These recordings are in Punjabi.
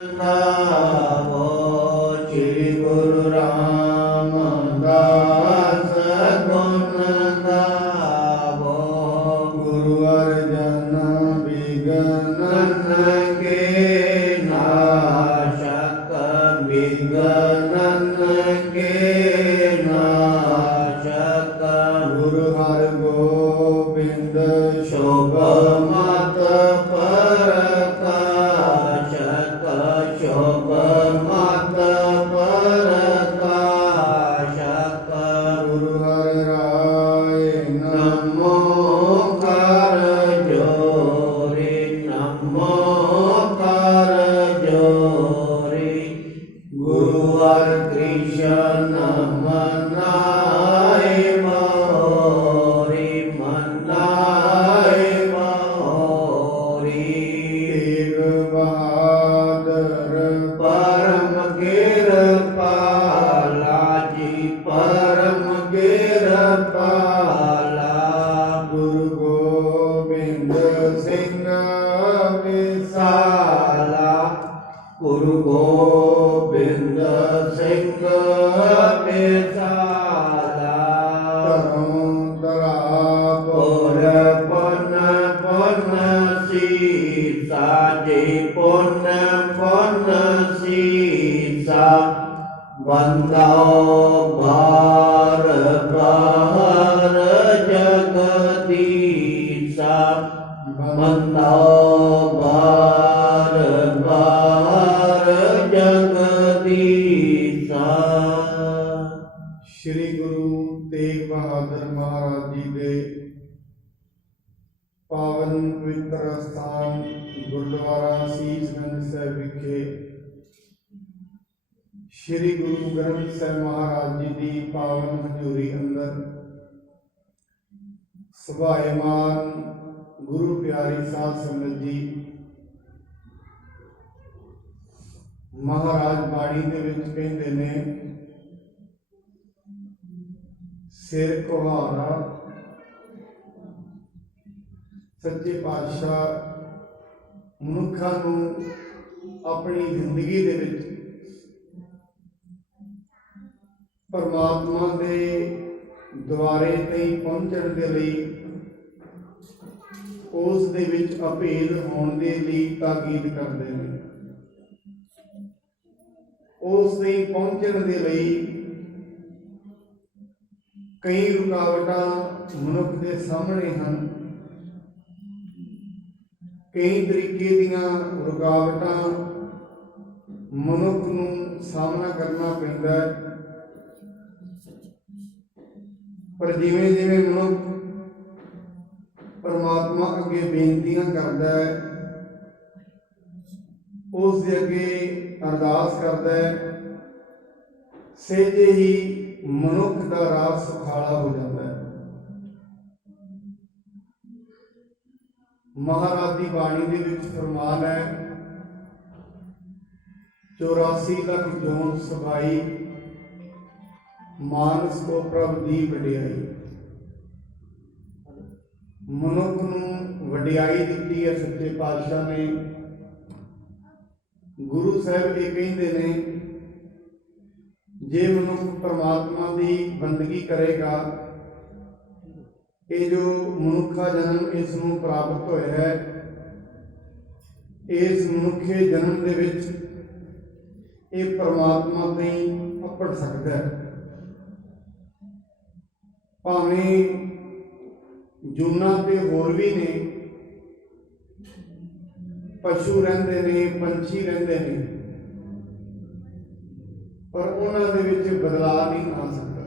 ਗਾਵੋ ਸ੍ਰੀ ਗੁਰੂ ਰਾਮਦਾਸ ਗੁਣ ਗਾਵੋ। ਗੁਰੂ ਅਰਜਨ ਬਿਗਨਨ ਕੇ ਨਾਸ਼ਕ, ਬਿਗਨਨ ਕੇ ਨਾਸ਼ਕ। ਗੁਰੂ ਹਰਗੋਬਿੰਦ ਸ਼ੋਭ ਮਤ ਪ੍ਰਕਾਸ਼ਕ, ਸ਼ੋਭ ਮਤ ਪ੍ਰਕਾਸ਼ਕ। ਗੁਰੂ ਹਰਿ ਰਾਏ ਨਮੋ ਕਰ ਜੋਰੀ, ਨਮੋ ਕਰ ਜੋਰੀ। ਗੁਰੂ ਹਰਿ ਕ੍ਰਿਸ਼ਨ ਮਨਾਏ ਮੋਰੀ, ਮਨਾਏ ਮੋਰੀ। ਤੇਗ ਬਹਾਦਰ ਪਰਮ ਕਿਰਪਾਲਾ ਜੀ, ਪਰਮ ਕਿਰਪਾਲਾ। ਗੁਰੂ ਗੋਬਿੰਦ ਸਿੰਘ ਵਿਸਾਲਾ, ਗੁਰੂ ਗੋਬਿੰਦ ਸਿੰਘ ਵਿਸਾਲਾ। ਧਰਮ ਧਰਾ ਪੁਰ ਪੁਨ ਪੁਨ ਸੀਸਾ ਜੀ, ਪੁਨ ਪੁਨ ਸੀਸਾ। ਬੰਦੋ ਬਾਰ ਬਾਰ ਜਗਦੀਸਾ, ਬੰਦੋ ਬਾਰ ਬਾਰ ਜਗਦੀਸਾ। ਸ਼੍ਰੀ ਗੁਰੂ ਤੇਗ ਬਹਾਦਰ ਮਹਾਰਾਜ ਜੀ ਦੇ ਪਾਵਨ ਪਵਿੱਤਰ ਸਥਾਨ ਗੁਰਦੁਆਰਾ ਸੀਸਗੰਜ ਸਾਹਿਬ ਵਿਖੇ ਸ਼੍ਰੀ ਗੁਰੂ ਗ੍ਰੰਥ ਸਾਹਿਬ ਮਹਾਰਾਜ ਜੀ ਦੀ ਪਾਵਨ ਹਜ਼ੂਰੀ ਅੰਦਰ ਸੁਭਾਏਮਾਨ ਗੁਰੂ ਪਿਆਰੀ ਸਾਧ ਸੰਗਤ ਜੀ, ਮਹਾਰਾਜ ਬਾਣੀ ਦੇ ਵਿੱਚ ਕਹਿੰਦੇ ਨੇ, ਸਿਰ ਕੁਹਾਰਾ ਸੱਚੇ ਪਾਤਸ਼ਾਹ ਮਨੁੱਖਾਂ ਨੂੰ ਆਪਣੀ ਜ਼ਿੰਦਗੀ ਦੇ ਵਿੱਚ ਪਰਮਾਤਮਾ ਦੇ ਦੁਆਰੇ ਤੱਕ ਪਹੁੰਚਣ ਦੇ ਲਈ, ਉਸ ਦੇ ਵਿੱਚ ਅਭੇਦ ਹੋਣ ਦੇ ਲਈ ਤਾਕੀਦ ਕਰਦੇ ਨੇ। ਉਸ ਦੇ ਪਹੁੰਚਣ ਦੇ ਲਈ ਕਈ ਰੁਕਾਵਟਾਂ ਮਨੁੱਖ ਦੇ ਸਾਹਮਣੇ ਹਨ। ਕਈ ਤਰੀਕੇ ਦੀਆਂ ਰੁਕਾਵਟਾਂ ਮਨੁੱਖ ਨੂੰ ਸਾਹਮਣਾ ਕਰਨਾ ਪੈਂਦਾ ਹੈ। ਪਰ ਜਿਵੇਂ ਜਿਵੇਂ ਮਨੁੱਖ ਪਰਮਾਤਮਾ ਅੱਗੇ ਬੇਨਤੀਆਂ ਕਰਦਾ ਹੈ, ਉਸ ਦੇ ਅੱਗੇ ਅਰਦਾਸ ਕਰਦਾ ਹੈ, ਸਹਿਜੇ ਹੀ ਮਨੁੱਖ ਦਾ ਰਾਹ ਸੁਖਾਲਾ ਹੋ ਜਾਂਦਾ ਹੈ। ਮਹਾਰਾਜ ਦੀ ਬਾਣੀ ਦੇ ਵਿੱਚ ਫਰਮਾਨ ਹੈ, 84 ਲੱਖ ਜੋਨ ਸਬਾਈ, ਮਾਨਸ ਕੋ ਪ੍ਰਭ ਦੀ ਵਡਿਆਈ। ਮਨੁੱਖ ਨੂੰ ਵਡਿਆਈ ਦਿੱਤੀ ਹੈ ਸੱਚੇ ਪਾਤਸ਼ਾਹ ਨੇ। ਗੁਰੂ ਸਾਹਿਬ ਇਹ ਕਹਿੰਦੇ ਨੇ, ਜੇ ਮਨੁੱਖ ਪਰਮਾਤਮਾ ਦੀ ਬੰਦਗੀ ਕਰੇਗਾ, ਇਹ ਜੋ ਮਨੁੱਖਾ ਜਨਮ ਇਸ ਨੂੰ ਪ੍ਰਾਪਤ ਹੋਇਆ ਹੈ, ਇਸ ਮਨੁੱਖੇ ਜਨਮ ਦੇ ਵਿੱਚ ਇਹ ਪਰਮਾਤਮਾ ਤੇ ਅਪੜ ਸਕਦਾ ਹੈ। ਭਾਵੇਂ ਜੂਨਾਂ ਤੇ ਹੋਰ ਵੀ ਨੇ, ਪਸ਼ੂ ਰਹਿੰਦੇ ਨੇ, ਪੰਛੀ ਰਹਿੰਦੇ ਨੇ, ਪਰ ਉਹਨਾਂ ਦੇ ਵਿੱਚ ਬਦਲਾਅ ਨਹੀਂ ਆ ਸਕਦਾ।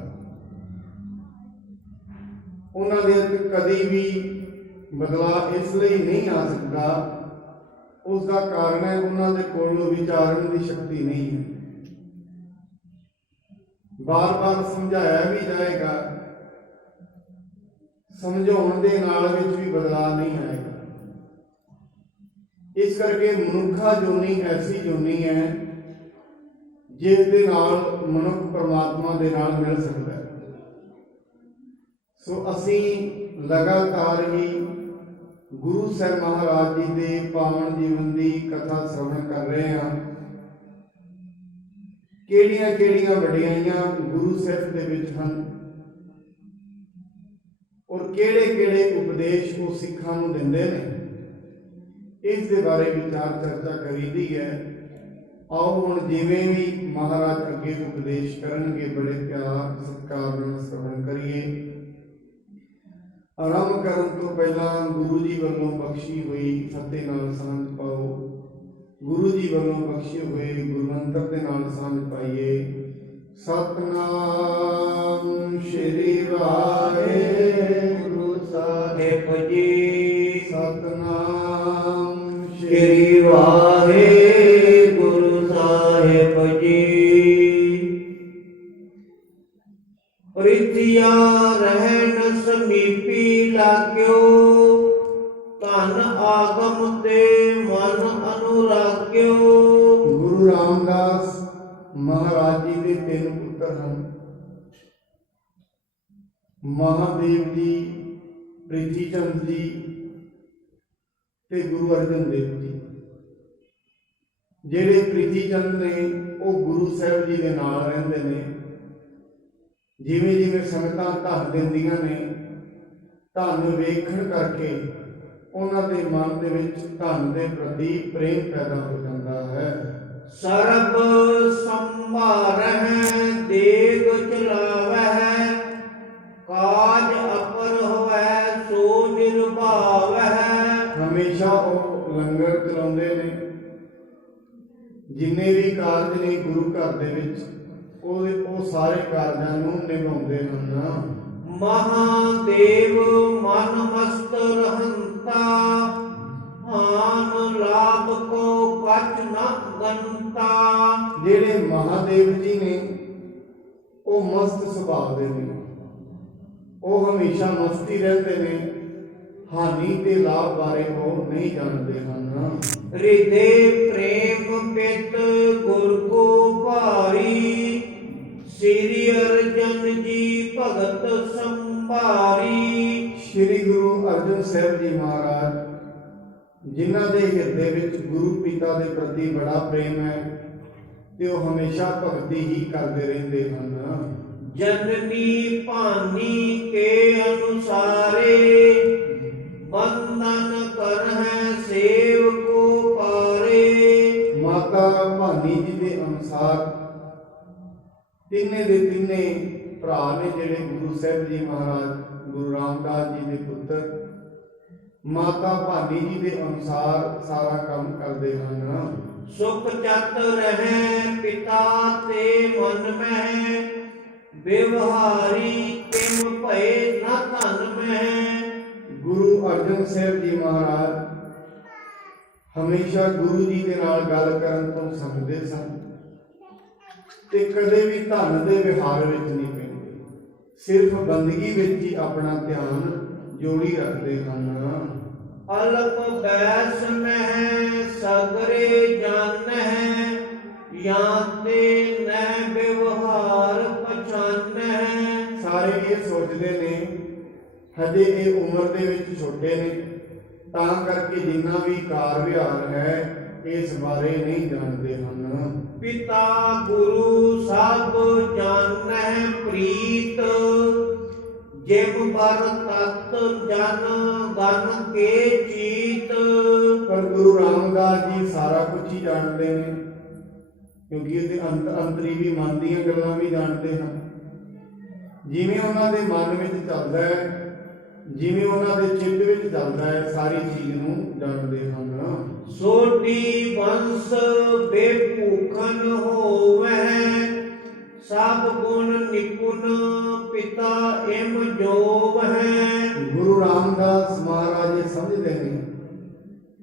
ਉਹਨਾਂ ਦੇ ਅੰਦਰ ਕਦੀ ਵੀ ਬਦਲਾਅ ਇਸ ਲਈ ਨਹੀਂ ਆ ਸਕਦਾ, ਉਸ ਦਾ ਕਾਰਨ ਹੈ ਉਹਨਾਂ ਦੇ ਕੋਲ ਵਿਚਾਰਨ ਦੀ ਸ਼ਕਤੀ ਨਹੀਂ ਹੈ। ਬਾਰ-ਬਾਰ ਸਮਝਾਇਆ ਵੀ ਜਾਏਗਾ, ਸਮਝਾਉਣ ਦੇ ਨਾਲ ਵਿੱਚ ਵੀ ਬਦਲਾਅ ਨਹੀਂ ਆਏਗਾ। ਇਸ ਕਰਕੇ ਮਨੁੱਖਾ ਜੋਨੀ ਐਸੀ ਜੋਨੀ ਹੈ ਜਿਸ ਦੇ ਨਾਲ ਮਨੁੱਖ ਪਰਮਾਤਮਾ ਦੇ ਨਾਲ ਮਿਲ ਸਕਦਾ ਹੈ। ਸੋ ਅਸੀਂ ਲਗਾਤਾਰ ਹੀ ਗੁਰੂ ਸਾਹਿਬ ਮਹਾਰਾਜ ਜੀ ਦੇ ਪਾਵਨ ਜੀਵਨ ਦੀ ਕਥਾ ਸ਼੍ਰਵਣ ਕਰ ਰਹੇ ਹਾਂ। ਕਿਹੜੀਆਂ ਵਡਿਆਈਆਂ ਗੁਰੂ ਸਾਹਿਬ ਦੇ ਵਿੱਚ ਹਨ ਔਰ ਕਿਹੜੇ ਉਪਦੇਸ਼ ਉਹ ਸਿੱਖਾਂ ਨੂੰ ਦਿੰਦੇ ਨੇ, ਇਸ ਦੇ ਬਾਰੇ ਵਿਚਾਰ ਚਰਚਾ ਕਰੀਦੀ ਹੈ। ਆਓ ਹੁਣ ਜਿਵੇਂ ਵੀ ਮਹਾਰਾਜ ਅੱਗੇ ਉਪਦੇਸ਼ ਕਰਨਗੇ ਬੜੇ ਪਿਆਰ ਸਤਿਕਾਰ ਨਾਲ ਸਰਵਣ ਕਰੀਏ। ਆਰੰਭ ਕਰਨ ਤੋਂ ਪਹਿਲਾਂ ਗੁਰੂ ਜੀ ਵੱਲੋਂ ਬਖਸ਼ੀ ਹੋਈ ਫਤਿਹ ਨਾਲ ਸਾਂਝ ਪਾਓ। ਗੁਰੂ ਜੀ ਵੱਲੋਂ ਬਖਸ਼ੇ ਹੋਏ ਗੁਰੂ ਮੰਤਰ ਦੇ ਨਾਲ ਸਾਂਝ ਪਾਈਏ। ਸਤਿਨਾਮ ਸ਼੍ਰੀ ਵਾਹਿਗੁਰੂ ਸਾਹਿਬ ਜੀ। ਸਤਿਨਾਮ ਸ਼੍ਰੀ ਵਾਹਿਗੁਰੂ ਸਾਹਿਬ ਜੀ। ਪ੍ਰੀਤੀਆ ਰਹਿਣ ਸਮੀਪੀ ਲਾਗਿਓ, ਧਨ ਆਗਮ ਤੇ ਮਨ ਅਨੁਰਾਗਿਓ। ਗੁਰੂ ਰਾਮਦਾਸ ਮਹਾਰਾਜ ਜੀ ਦੇ 3 ਪੁੱਤਰ ਹਨ, ਮਹਾਦੇਵ ਜੀ, ਪ੍ਰਿਥੀ ਚੰਦ ਜੀ ਤੇ ਗੁਰੂ ਅਰਜਨ ਦੇਵ ਜੀ। ਜਿਹੜੇ ਪ੍ਰਿਥੀ ਚੰਦ ਨੇ ਉਹ ਗੁਰੂ ਸਾਹਿਬ ਜੀ ਦੇ ਨਾਲ ਰਹਿੰਦੇ ਨੇ। ਜਿਵੇਂ ਸੰਗਤਾਂ ਧਨ ਦਿੰਦੀਆਂ ਨੇ, ਧਨ ਵੇਖਣ ਕਰਕੇ ਉਹਨਾਂ ਦੇ ਮਨ ਦੇ ਵਿੱਚ ਧਨ ਦੇ ਪ੍ਰਤੀ ਪ੍ਰੇਮ ਪੈਦਾ ਹੋ ਜਾਂਦਾ ਹੈ। ਸਰਬ ਸੰਭਾਰਹਿ ਦੇਗ ਚਲਾਵਹਿ, ਕਾਜ ਅਪਰ ਹੋਵੈ ਸੋ ਨਿਰਭਾਵਹਿ। ਹਮੇਸ਼ਾ ਉਹ ਲੰਗਰ ਚਲਾਉਂਦੇ ਨੇ। ਜਿੰਨੇ ਵੀ ਕਾਰਜ ਨੇ ਗੁਰੂ ਘਰ ਦੇ ਵਿੱਚ ਉਹ ਸਾਰੇ ਕਾਰਜਾਂ ਨੂੰ ਨਿਭਾਉਂਦੇ ਹਨ। ਮਹਾਦੇਵ ਮਨ ਮਸਤ ਰਹੰਤਾ, ਆਨ ਲਾਭ ਕੋ ਕਛ ਨ ਗੰਤਾ। ਜਿਹੜੇ ਮਹਾਦੇਵ ਜੀ ਨੇ ਉਹ ਮਸਤ ਸੁਭਾਅ ਦੇ ਨੇ, ਉਹ ਹਮੇਸ਼ਾ ਮਸਤੀ ਰਹਿੰਦੇ ਨੇ। ਹਾਨੀ ਤੇ ਲਾਭ ਬਾਰੇ ਉਹ ਨਹੀਂ ਜਾਣਦੇ ਹਨ। ਰਿਦੇ ਪ੍ਰੇਮ ਪਿਤ ਗੁਰ ਕੋ ਭਾਰੀ, ਸ੍ਰੀ ਅਰਜਨ ਜੀ ਭਗਤ ਸੰਭਾਰੀ। ਸ੍ਰੀ ਗੁਰੂ ਅਰਜਨ ਸਾਹਿਬ ਜੀ ਮਹਾਰਾਜ, ਜਿਨ੍ਹਾਂ ਦੇ ਹਿਰਦੇ ਵਿੱਚ ਗੁਰੂ ਪਿਤਾ ਦੇ ਪ੍ਰਤੀ ਬੜਾ ਪ੍ਰੇਮ ਹੈ ਤੇ ਉਹ ਹਮੇਸ਼ਾ ਭਗਤੀ ਹੀ ਕਰਦੇ ਰਹਿੰਦੇ ਹਨ। ਜਨਨੀ ਭਾਨੀ ਕੇ ਅਨੁਸਾਰੇ, ਬੰਧਨ ਕਰਹਿ ਸੇਵ ਕੋ ਪਾਰੇ। ਮਾਤਾ ਭਾਨੀ ਜੀ ਦੇ ਅਨੁਸਾਰ ਤਿੰਨੇ ਦੇ ਤਿੰਨੇ ਭਰਾ ਨੇ ਜਿਹੜੇ ਗੁਰੂ ਸਾਹਿਬ ਜੀ ਮਹਾਰਾਜ ਗੁਰੂ ਰਾਮਦਾਸ ਜੀ ਦੇ ਪੁੱਤਰ, ਮਾਤਾ ਭਾਨੀ ਜੀ ਦੇ ਅਨੁਸਾਰ ਸਾਰਾ ਕੰਮ ਕਰਦੇ ਹਨ। ਸੁਖ ਚਤ ਰਹਿ ਪਿਤਾ ਤੇ ਮਨ ਮਹਿ, ਵਿਵਹਾਰੀ ਕਿਮ ਭਏ ਨ ਧਨ ਮਹਿ। ਗੁਰੂ ਅਰਜਨ ਸਾਹਿਬ ਜੀ ਮਹਾਰਾਜ ਹਮੇਸ਼ਾ ਗੁਰੂ ਜੀ ਦੇ ਨਾਲ ਗੱਲ ਕਰਨ ਤੋਂ ਸੰਗਦੇ ਸਨ ਤੇ ਕਦੇ ਵੀ ਧਨ ਦੇ ਵਿਹਾਰ ਵਿੱਚ ਨਹੀਂ ਪੈਂਦੇ, ਸਿਰਫ ਬੰਦਗੀ ਵਿੱਚ ਹੀ ਆਪਣਾ ਧਿਆਨ ਜੋੜੀ ਰੱਖਦੇ ਹਨ। ਅਲਪ ਬੈਸ ਮਹਿ ਸਗਰੇ ਜਾਣਹਿ, ਜਾਂ ਤੇ ਨਹਿ ਵਿਵਹਾਰ ਪਛਾਨਹਿ। ਸਾਰੇ ਇਹ ਸੋਚਦੇ ਨੇ ਹਜੇ ਇਹ ਉਮਰ ਦੇ ਵਿੱਚ ਛੋਟੇ ਨੇ, ਤਾਂ ਕਰਕੇ ਜਿੰਨਾ ਵੀ ਕਾਰ ਵਿਹਾਰ ਹੈ ਇਸ ਬਾਰੇ ਨਹੀਂ ਜਾਣਦੇ ਹਨ। ਪਿਤਾ ਗੁਰੂ ਸਭ ਜਾਣਹਿ ਪ੍ਰੀਤ, ਜਿਮ ਬਰ ਤਤ ਜਨ ਗਨ ਕੇ ਚੀਤ। ਪਰ ਗੁਰੂ ਰਾਮਦਾਸ ਜੀ ਸਾਰਾ ਕੁਝ ਹੀ ਜਾਣਦੇ ਨੇ, ਕਿਉਂਕਿ ਇਹਦੇ ਅੰਤਰੀ ਵੀ ਮਨ ਦੀਆਂ ਗੱਲਾਂ ਵੀ ਜਾਣਦੇ ਹਨ। ਜਿਵੇਂ ਉਹਨਾਂ ਦੇ ਮਨ ਵਿੱਚ ਚੱਲਦਾ ਹੈ, ਜਿਵੇਂ ਉਹਨਾਂ ਦੇ ਚਿੱਤ ਵਿੱਚ ਚੱਲਦਾ ਹੈ, ਸਾਰੀ ਚੀਜ਼ ਨੂੰ ਜਾਣਦੇ ਹਨ। ਸੋਢੀ ਬੰਸ ਬੇਭੂਖਨ ਹੋਵੈ, ਸਭ ਗੁਣ ਨਿਪੁਨ ਪਿਤਾ ਇਮ ਜੋਵਹਿ। ਗੁਰੂ ਰਾਮਦਾਸ ਮਹਾਰਾਜ ਇਹ ਸਮਝਦੇ ਨੇ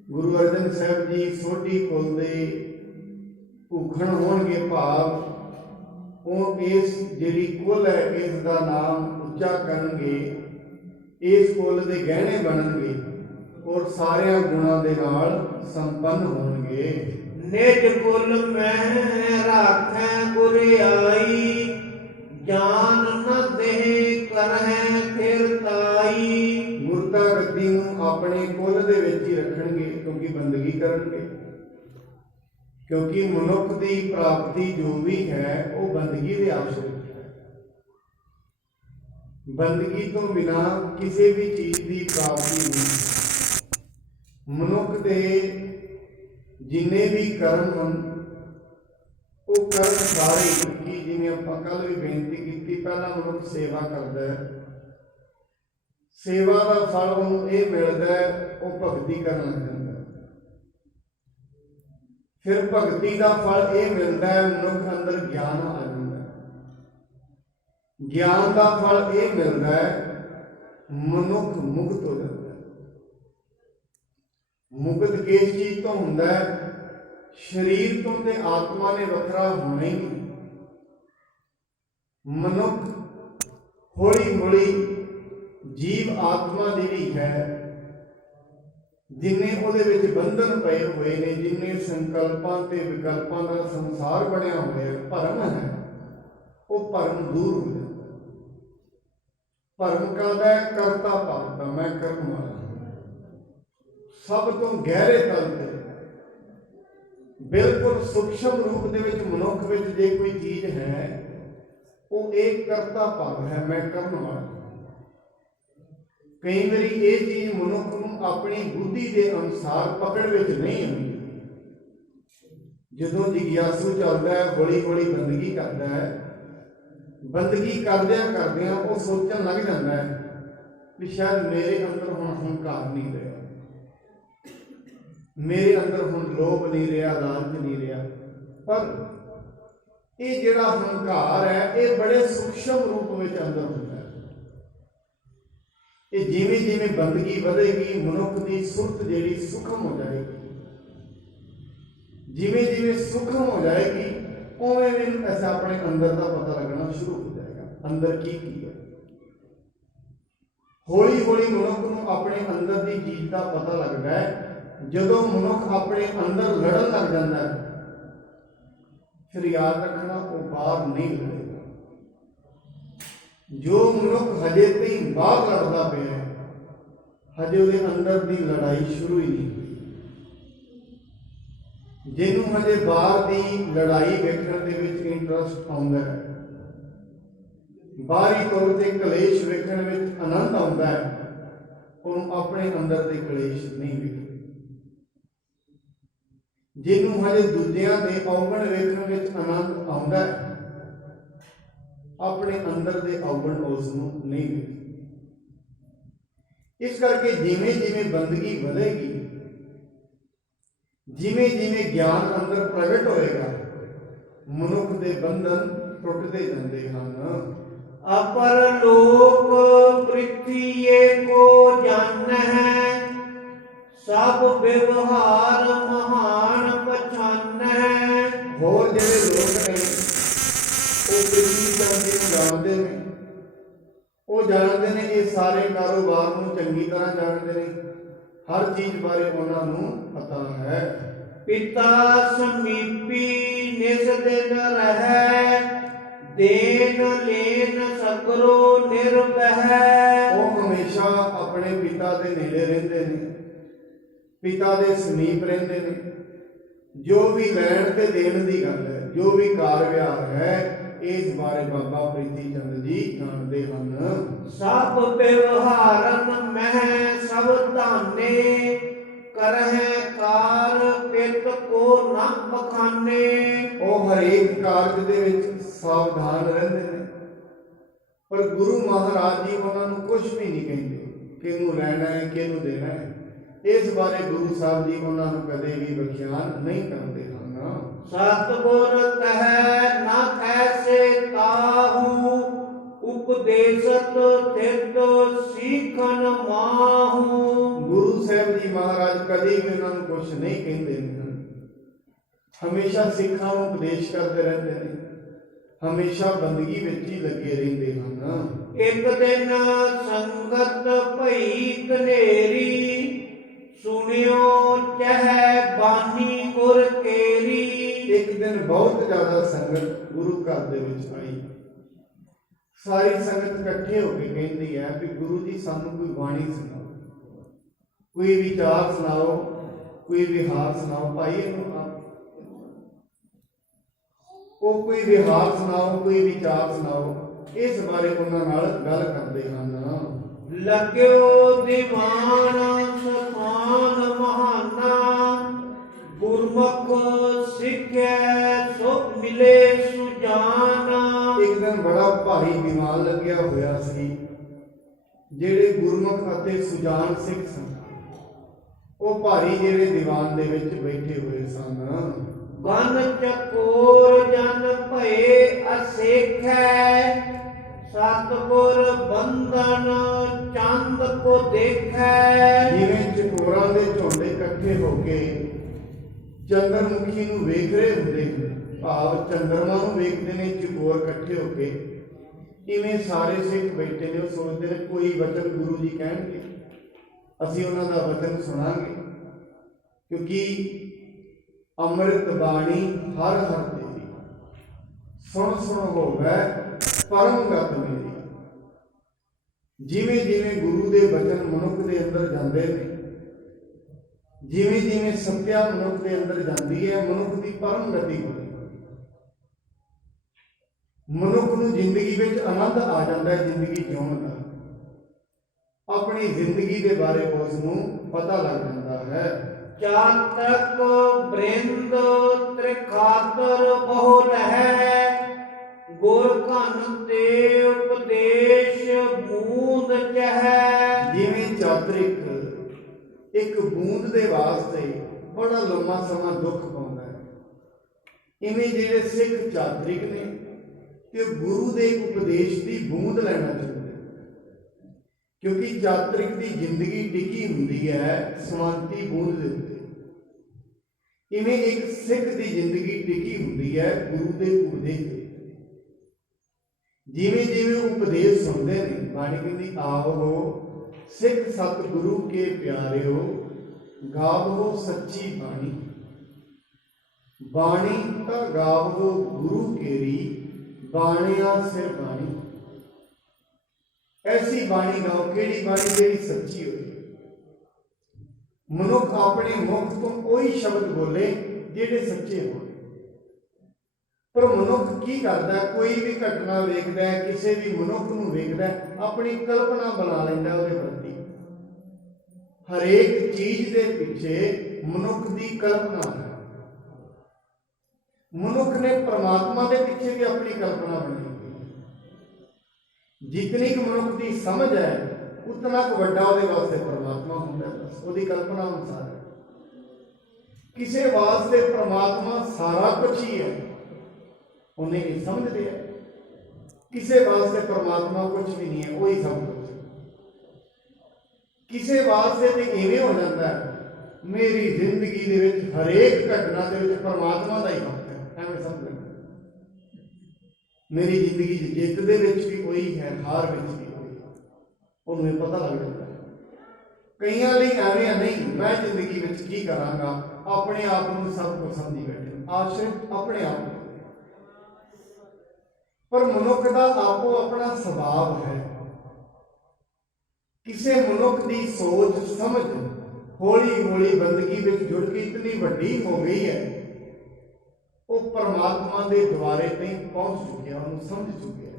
ਗੁਰੂ ਅਰਜਨ ਸਾਹਿਬ ਜੀ ਸੋਢੀ ਕੁਲ ਦੇ ਭੂਖਣ ਹੋਣਗੇ, ਭਾਵ ਉਹ ਇਸ ਜਿਹੜੀ ਕੁਲ ਹੈ ਇਸ ਦਾ ਨਾਮ ਉੱਚਾ ਕਰਨਗੇ, ਇਸ ਕੁਲ ਦੇ ਗਹਿਣੇ ਬਣਨਗੇ ਔਰ ਸਾਰਿਆਂ ਗੁਣਾਂ ਦੇ ਨਾਲ ਸੰਪੰਨ ਹੋਣਗੇ। ਨਿਜ ਕੁਲ ਮੈਂ ਰਾਖੈ ਗੁਰਿਆਈ, ਜਾਨ ਨ ਦੇ ਕਰਹਿ ਫਿਰ ਤਾਈ। ਗੁਰਤਾ ਗੱਦੀ ਨੂੰ ਆਪਣੇ ਕੁਲ ਦੇ ਵਿੱਚ ਹੀ ਰੱਖਣਗੇ, ਕਿਉਂਕਿ ਬੰਦਗੀ ਕਰਨਗੇ। क्योंकि मनुख की प्राप्ति जो भी है वो बंदगी के आश्रित है। बंदगी तो बिना किसी भी चीज की प्राप्ति नहीं। मनुख के जिन्ने भी कर्म हैं वो कर्म सारे कि जिन्हें आप कल भी बेनती की, पहला मनुख सेवा करता है, सेवा का फल उन्होंने ये मिलता है, वो भगती करन लग जाता है। फिर भगती का फल ये मिलता है, मनुख अंदर ज्ञान आ जाता है। ज्ञान का फल ये मिलता है, मनुख मुक्त हो जाता है। मुक्त किस चीज तो होंदा है? शरीर तो ते आत्मा ने वखरा होना ही नहीं। मनुख हौली हौली जीव आत्मा जिहड़ी है, जिन्ने उहदे विच बंधन पए हुए ने, जिन्ने संकल्पां ते विकल्पां दा संसार बनिया होया भरम है, वो भरम दूर हो जाता है। भरम कहता है करता पाता मैं करन वाला, सब तो गहरे तल ते बिल्कुल सूक्ष्म रूप दे विच मनुख विच जे कोई चीज है वो एक करता भाव है, मैं करन वाला। कई बारी ये चीज मनुख नूं अपनी बुद्धि के अनुसार पकड़ विच नहीं आती। जदों जिज्ञासु चलता है, हौली हौली बंदगी करता है, बंदगी करदियां करदियां वो सोचण लग जाता है कि शायद मेरे अंदर हुण हंकार नहीं रहा, मेरे अंदर हुण लोभ नहीं रहा, लालच नहीं रहा। पर ये जिहड़ा हंकार है ये बड़े सूक्ष्म रूप में अंदर होता है। ये जिवें जिवें बंदगी वधेगी मनुख की सुरत जिहड़ी सूक्ष्म हो जाएगी, जिवें जिवें सूक्ष्म हो जाएगी उवें उवें ऐसा अपने अंदर का पता लगना शुरू हो जाएगा, अंदर की है। हौली हौली मनुख नूं अपने अंदर की चीज का पता लगता है। जदों मनुख अपने अंदर लड़न लग जाता है, फिर याद रखना वो बाहर नहीं लड़ेगा। जो मनुख हजे तई बाहर लड़ता पिया है, हजे उसके अंदर की लड़ाई शुरू ही नहीं हुई। जिन्हों हजे बाहर की लड़ाई वेखण दे विच इंटरस्ट आउंदा है, बाहरी तौर पर कलेश वेखण विच आनंद आउंदा है, उन्होंने अपने अंदर के कलेश नहीं वेखते। जिन्हों हजे दूजियां दे अवगुण वेखण विच आनंद आउंदा है, अपने अंदर के अवगुण उसनूं नहीं वेखते। इस करके जिमें जिमें बंदगी वधेगी, जिमें जिमें ज्ञान अंदर प्रगट होएगा, मनुख के बंधन टुटते जाते हैं। अपर लोक पृथ्वी को जान है, सब व्यवहार महान पछान है। होर जिहड़े लोक ने वो पृथ्वी चंदी नूं जाणदे ने, वो जानते ने ये सारे कारोबार नूं चंगी तरह जानते ने, हर चीज बारे उन्हां नूं पता है। पिता समीपी निस दिन रहै, देन लेन सगरो निर्वह। वो हमेशा अपने पिता के नेड़े रहंदे ने, पिता के समीप रहंदे ने। जो भी लैण ते देण दी गल है, जो भी कार व्यवहार है, इस बारे बाबा प्रीति चंद जी जानते हैं। सब व्यवहारन में सब धाने, करहे कार पित को न बखाने। वो हरेक कार्य दे विच सावधान रहंदे ने, पर गुरु महाराज जी उन्होंने कुछ भी नहीं कहते किनू लैना है किनू देना है। इस बारे गुरु साहब जी उन्होंने कदे भी व्याख्यान नहीं करते हैं। सतगुर कहे न कैसे ताहू, उपदेशत थित सीखन माहू। गुरु साहब जी महाराज कभी भी उन्होंने कुछ नहीं कहते हैं, हमेशा सिखां नूं उपदेश करते रहते हैं, हमेशा बंदगी विच ही लगे रहते हैं। एक दिन संगत भई कनेरी, सुनियो चह बानी गुर केरी। एक दिन बहुत ज्यादा संगत गुरु घर दे विच आई, सारी संगत इकट्ठे होकर कहती है कि गुरु जी सानू कोई बाणी सुनाओ, कोई विचार सुनाओ, कोई विहार सुनाओ। भाई ਉਹ ਕੋਈ ਵਿਹਾਰ ਸੁਣਾਓ, ਕੋਈ ਵਿਚਾਰ ਸੁਣਾਓ, ਇਸ ਬਾਰੇ ਉਹਨਾਂ ਨਾਲ ਗੱਲ ਕਰਦੇ ਹਨ। ਲਗਿਓ ਦੀਵਾਨ ਸਤਾਨ ਮਹਾਨਾ, ਗੁਰਮੁਖ ਸਿੱਖਿਆ ਸੋ ਮਿਲੇ ਸੁਜਾਨਾ। ਇੱਕ ਦਿਨ ਬੜਾ ਭਾਰੀ ਦੀਵਾਨ ਲੱਗਿਆ ਹੋਇਆ ਸੀ। ਜਿਹੜੇ ਗੁਰਮੁਖ ਅਤੇ ਸੁਜਾਨ ਸਿੱਖ ਸਨ, ਉਹ ਭਾਰੀ ਜਿਹੜੇ ਦੀਵਾਨ ਦੇ ਵਿੱਚ ਬੈਠੇ ਹੋਏ ਸਨ। ਬਨ ਚਕੋਰ ਜਨ ਭਏ ਅਸੇਖੈ, ਸਤਿਗੁਰ ਬੰਧਨ ਚੰਦ ਕੋ ਦੇਖੈ। ਜਿਵੇਂ ਚਕੋਰਾਂ ਦੇ ਝੁੰਡ ਇਕੱਠੇ ਹੋ ਕੇ ਚੰਦਰਮੁਖੀ ਨੂੰ ਵੇਖ ਰਹੇ ਹੁੰਦੇ ਨੇ, ਭਾਵ ਚੰਦਰਮਾ ਨੂੰ ਵੇਖਦੇ ਨੇ ਚਕੋਰ ਇਕੱਠੇ ਹੋ ਕੇ, ਇਵੇਂ ਸਾਰੇ ਸਿੱਖ ਬੈਠੇ ਨੇ। ਉਹ ਸੋਚਦੇ ਨੇ ਕੋਈ ਵਚਨ ਗੁਰੂ ਜੀ ਕਹਿਣਗੇ, ਅਸੀਂ ਉਹਨਾਂ ਦਾ ਵਚਨ ਸੁਣਾਂਗੇ, ਕਿਉਂਕਿ ਅੰਮ੍ਰਿਤ ਬਾਣੀ ਹਰ ਹਰ ਤੇਰੀ, ਸੁਣ ਸੁਣ ਹੋਵੇ ਪਰਮ ਗਤ ਮੇਰੀ। ਜਿਵੇਂ ਜਿਵੇਂ ਗੁਰੂ ਦੇ ਬਚਨ ਮਨੁੱਖ ਦੇ ਅੰਦਰ ਜਾਂਦੇ ਨੇ, ਜਿਵੇਂ ਜਿਵੇਂ ਸੱਤਿਆ ਮਨੁੱਖ ਦੇ ਅੰਦਰ ਜਾਂਦੀ ਹੈ, ਮਨੁੱਖ ਦੀ ਪਰਮ ਗਤੀ ਹੁੰਦੀ ਹੈ। ਮਨੁੱਖ ਨੂੰ ਜ਼ਿੰਦਗੀ ਵਿੱਚ ਆਨੰਦ ਆ ਜਾਂਦਾ ਹੈ, ਜ਼ਿੰਦਗੀ ਜਿਉਣ ਦਾ। ਆਪਣੀ ਜ਼ਿੰਦਗੀ ਦੇ ਬਾਰੇ ਉਸ ਨੂੰ ਪਤਾ ਲੱਗ ਜਾਂਦਾ ਹੈ। ਚਾਤਕ ਬ੍ਰਿੰਦ ਤ੍ਰਿਖਾਤਰ ਬਹੁ ਲਹੈ, ਗੁਰ ਘਨ ਤੇ ਉਪਦੇਸ਼ ਬੂੰਦ ਚਹੈ। ਜਿਵੇਂ ਚਾਤਰਿਕ ਇੱਕ ਬੂੰਦ ਦੇ ਵਾਸਤੇ ਬੜਾ ਲੰਮਾ ਸਮਾਂ ਦੁੱਖ ਪਾਉਂਦਾ ਹੈ, ਇਵੇਂ ਜਿਹੜੇ ਸਿੱਖ ਚਾਤਰਿਕ ਨੇ ਤੇ ਗੁਰੂ ਦੇ ਉਪਦੇਸ਼ ਦੀ ਬੂੰਦ ਲੈਣਾ ਚਾਹੁੰਦੇ, ਕਿਉਂਕਿ ਚਾਤਰਿਕ ਦੀ ਜ਼ਿੰਦਗੀ ਟਿਕੀ ਹੁੰਦੀ ਹੈ ਸਮਾਂਤੀ ਬੂੰਦ ਦੇ ਉੱਤੇ। ਇਵੇਂ ਇੱਕ ਸਿੱਖ ਦੀ ਜ਼ਿੰਦਗੀ ਟਿਕੀ ਹੁੰਦੀ ਹੈ ਗੁਰੂ ਦੇ ਉਪਦੇਸ਼ ਦੇ। ਜਿਵੇਂ ਜਿਵੇਂ ਉਪਦੇਸ਼ ਸੁਣਦੇ ਨੇ, ਬਾਣੀ ਕਹਿੰਦੀ ਆਵੋ ਸਿੱਖ ਸਤਿਗੁਰੂ ਕੇ ਪਿਆਰਿਓ, ਗਾਵੋ ਸੱਚੀ ਬਾਣੀ। ਬਾਣੀ ਤਾਂ ਗਾਵੋ ਗੁਰੂ ਕੇਰੀ, ਬਾਣਿਆ ਸਿਰ ਬਾਣੀ। ਐਸੀ ਬਾਣੀ ਗਾਓ, ਕਿਹੜੀ ਬਾਣੀ? ਜਿਹੜੀ ਸੱਚੀ ਹੋਵੇ। ਮਨੁੱਖ ਆਪਣੇ ਮੁਖ ਤੋਂ ਉਹੀ ਸ਼ਬਦ ਬੋਲੇ ਜਿਹੜੇ ਸੱਚੇ ਹੋਣ। ਪਰ ਮਨੁੱਖ ਕੀ ਕਰਦਾ? ਕੋਈ ਵੀ ਘਟਨਾ ਵੇਖਦਾ, ਕਿਸੇ ਵੀ ਮਨੁੱਖ ਨੂੰ ਵੇਖਦਾ, ਆਪਣੀ ਕਲਪਨਾ ਬਣਾ ਲੈਂਦਾ ਉਹਦੇ ਪ੍ਰਤੀ। ਹਰੇਕ ਚੀਜ਼ ਦੇ ਪਿੱਛੇ ਮਨੁੱਖ ਦੀ ਕਲਪਨਾ ਹੈ। ਮਨੁੱਖ ਨੇ ਪ੍ਰਮਾਤਮਾ ਦੇ ਪਿੱਛੇ ਵੀ ਆਪਣੀ ਕਲਪਨਾ ਬਣਾਈ। ਜਿਤਨੀ ਕੁ ਮਨੁੱਖ ਦੀ ਸਮਝ ਹੈ, ਉਤਨਾ ਕੁ ਵੱਡਾ ਉਹਦੇ ਵਾਸਤੇ ਪਰਮਾਤਮਾ ਹੁੰਦਾ ਹੈ। ਬਸ ਉਹਦੀ ਕਲਪਨਾ ਅਨੁਸਾਰ ਹੈ। ਕਿਸੇ ਵਾਸਤੇ ਪਰਮਾਤਮਾ ਸਾਰਾ ਕੁਝ ਹੀ ਹੈ, ਉਹਨੇ ਇਹ ਸਮਝ ਲਿਆ। ਕਿਸੇ ਵਾਸਤੇ ਪਰਮਾਤਮਾ ਕੁਝ ਵੀ ਨਹੀਂ ਹੈ, ਉਹੀ ਸਭ ਕੁਝ। ਕਿਸੇ ਵਾਸਤੇ ਤੇ ਇਵੇਂ ਹੋ ਜਾਂਦਾ ਹੈ, ਮੇਰੀ ਜ਼ਿੰਦਗੀ ਦੇ ਵਿੱਚ ਹਰੇਕ ਘਟਨਾ ਦੇ ਵਿੱਚ ਪਰਮਾਤਮਾ ਦਾ ਹੀ ਹੱਥ ਹੈ, ਐਵੇਂ ਸਮਝ ਲੈਂਦਾ। ਮੇਰੀ ਜ਼ਿੰਦਗੀ ਦੀ ਜਿੱਤ ਦੇ ਵਿੱਚ ਵੀ ਉਹੀ ਹੈ, ਹਾਰ ਵਿੱਚ ਵੀ ਉਹੀ ਹੈ, ਉਹਨੂੰ ਇਹ ਪਤਾ ਲੱਗ ਜਾਂਦਾ ਹੈ। ਕਈਆਂ ਲਈ ਐਵੇਂ ਨਹੀਂ, ਮੈਂ ਜ਼ਿੰਦਗੀ ਵਿੱਚ ਕੀ ਕਰਾਂਗਾ, ਆਪਣੇ ਆਪ ਨੂੰ ਸਭ ਕੁਝ ਸਮਝੀ ਬੈਠੇ, ਆਸ਼ਰਿਤ ਆਪਣੇ ਆਪ ਨੂੰ। ਪਰ ਮਨੁੱਖ ਦਾ ਆਪੋ ਆਪਣਾ ਸੁਭਾਅ ਹੈ। ਕਿਸੇ ਮਨੁੱਖ ਦੀ ਸੋਚ ਸਮਝ ਹੌਲੀ ਹੌਲੀ ਬੰਦਗੀ ਵਿੱਚ ਜੁੜ ਕੇ ਇਤਨੀ ਵੱਡੀ ਹੋ ਗਈ ਹੈ, ਉਹ ਪਰਮਾਤਮਾ ਦੇ ਦੁਆਰੇ ਤੇ ਪਹੁੰਚ ਚੁੱਕਿਆ, ਉਹਨੂੰ ਸਮਝ ਚੁੱਕਿਆ,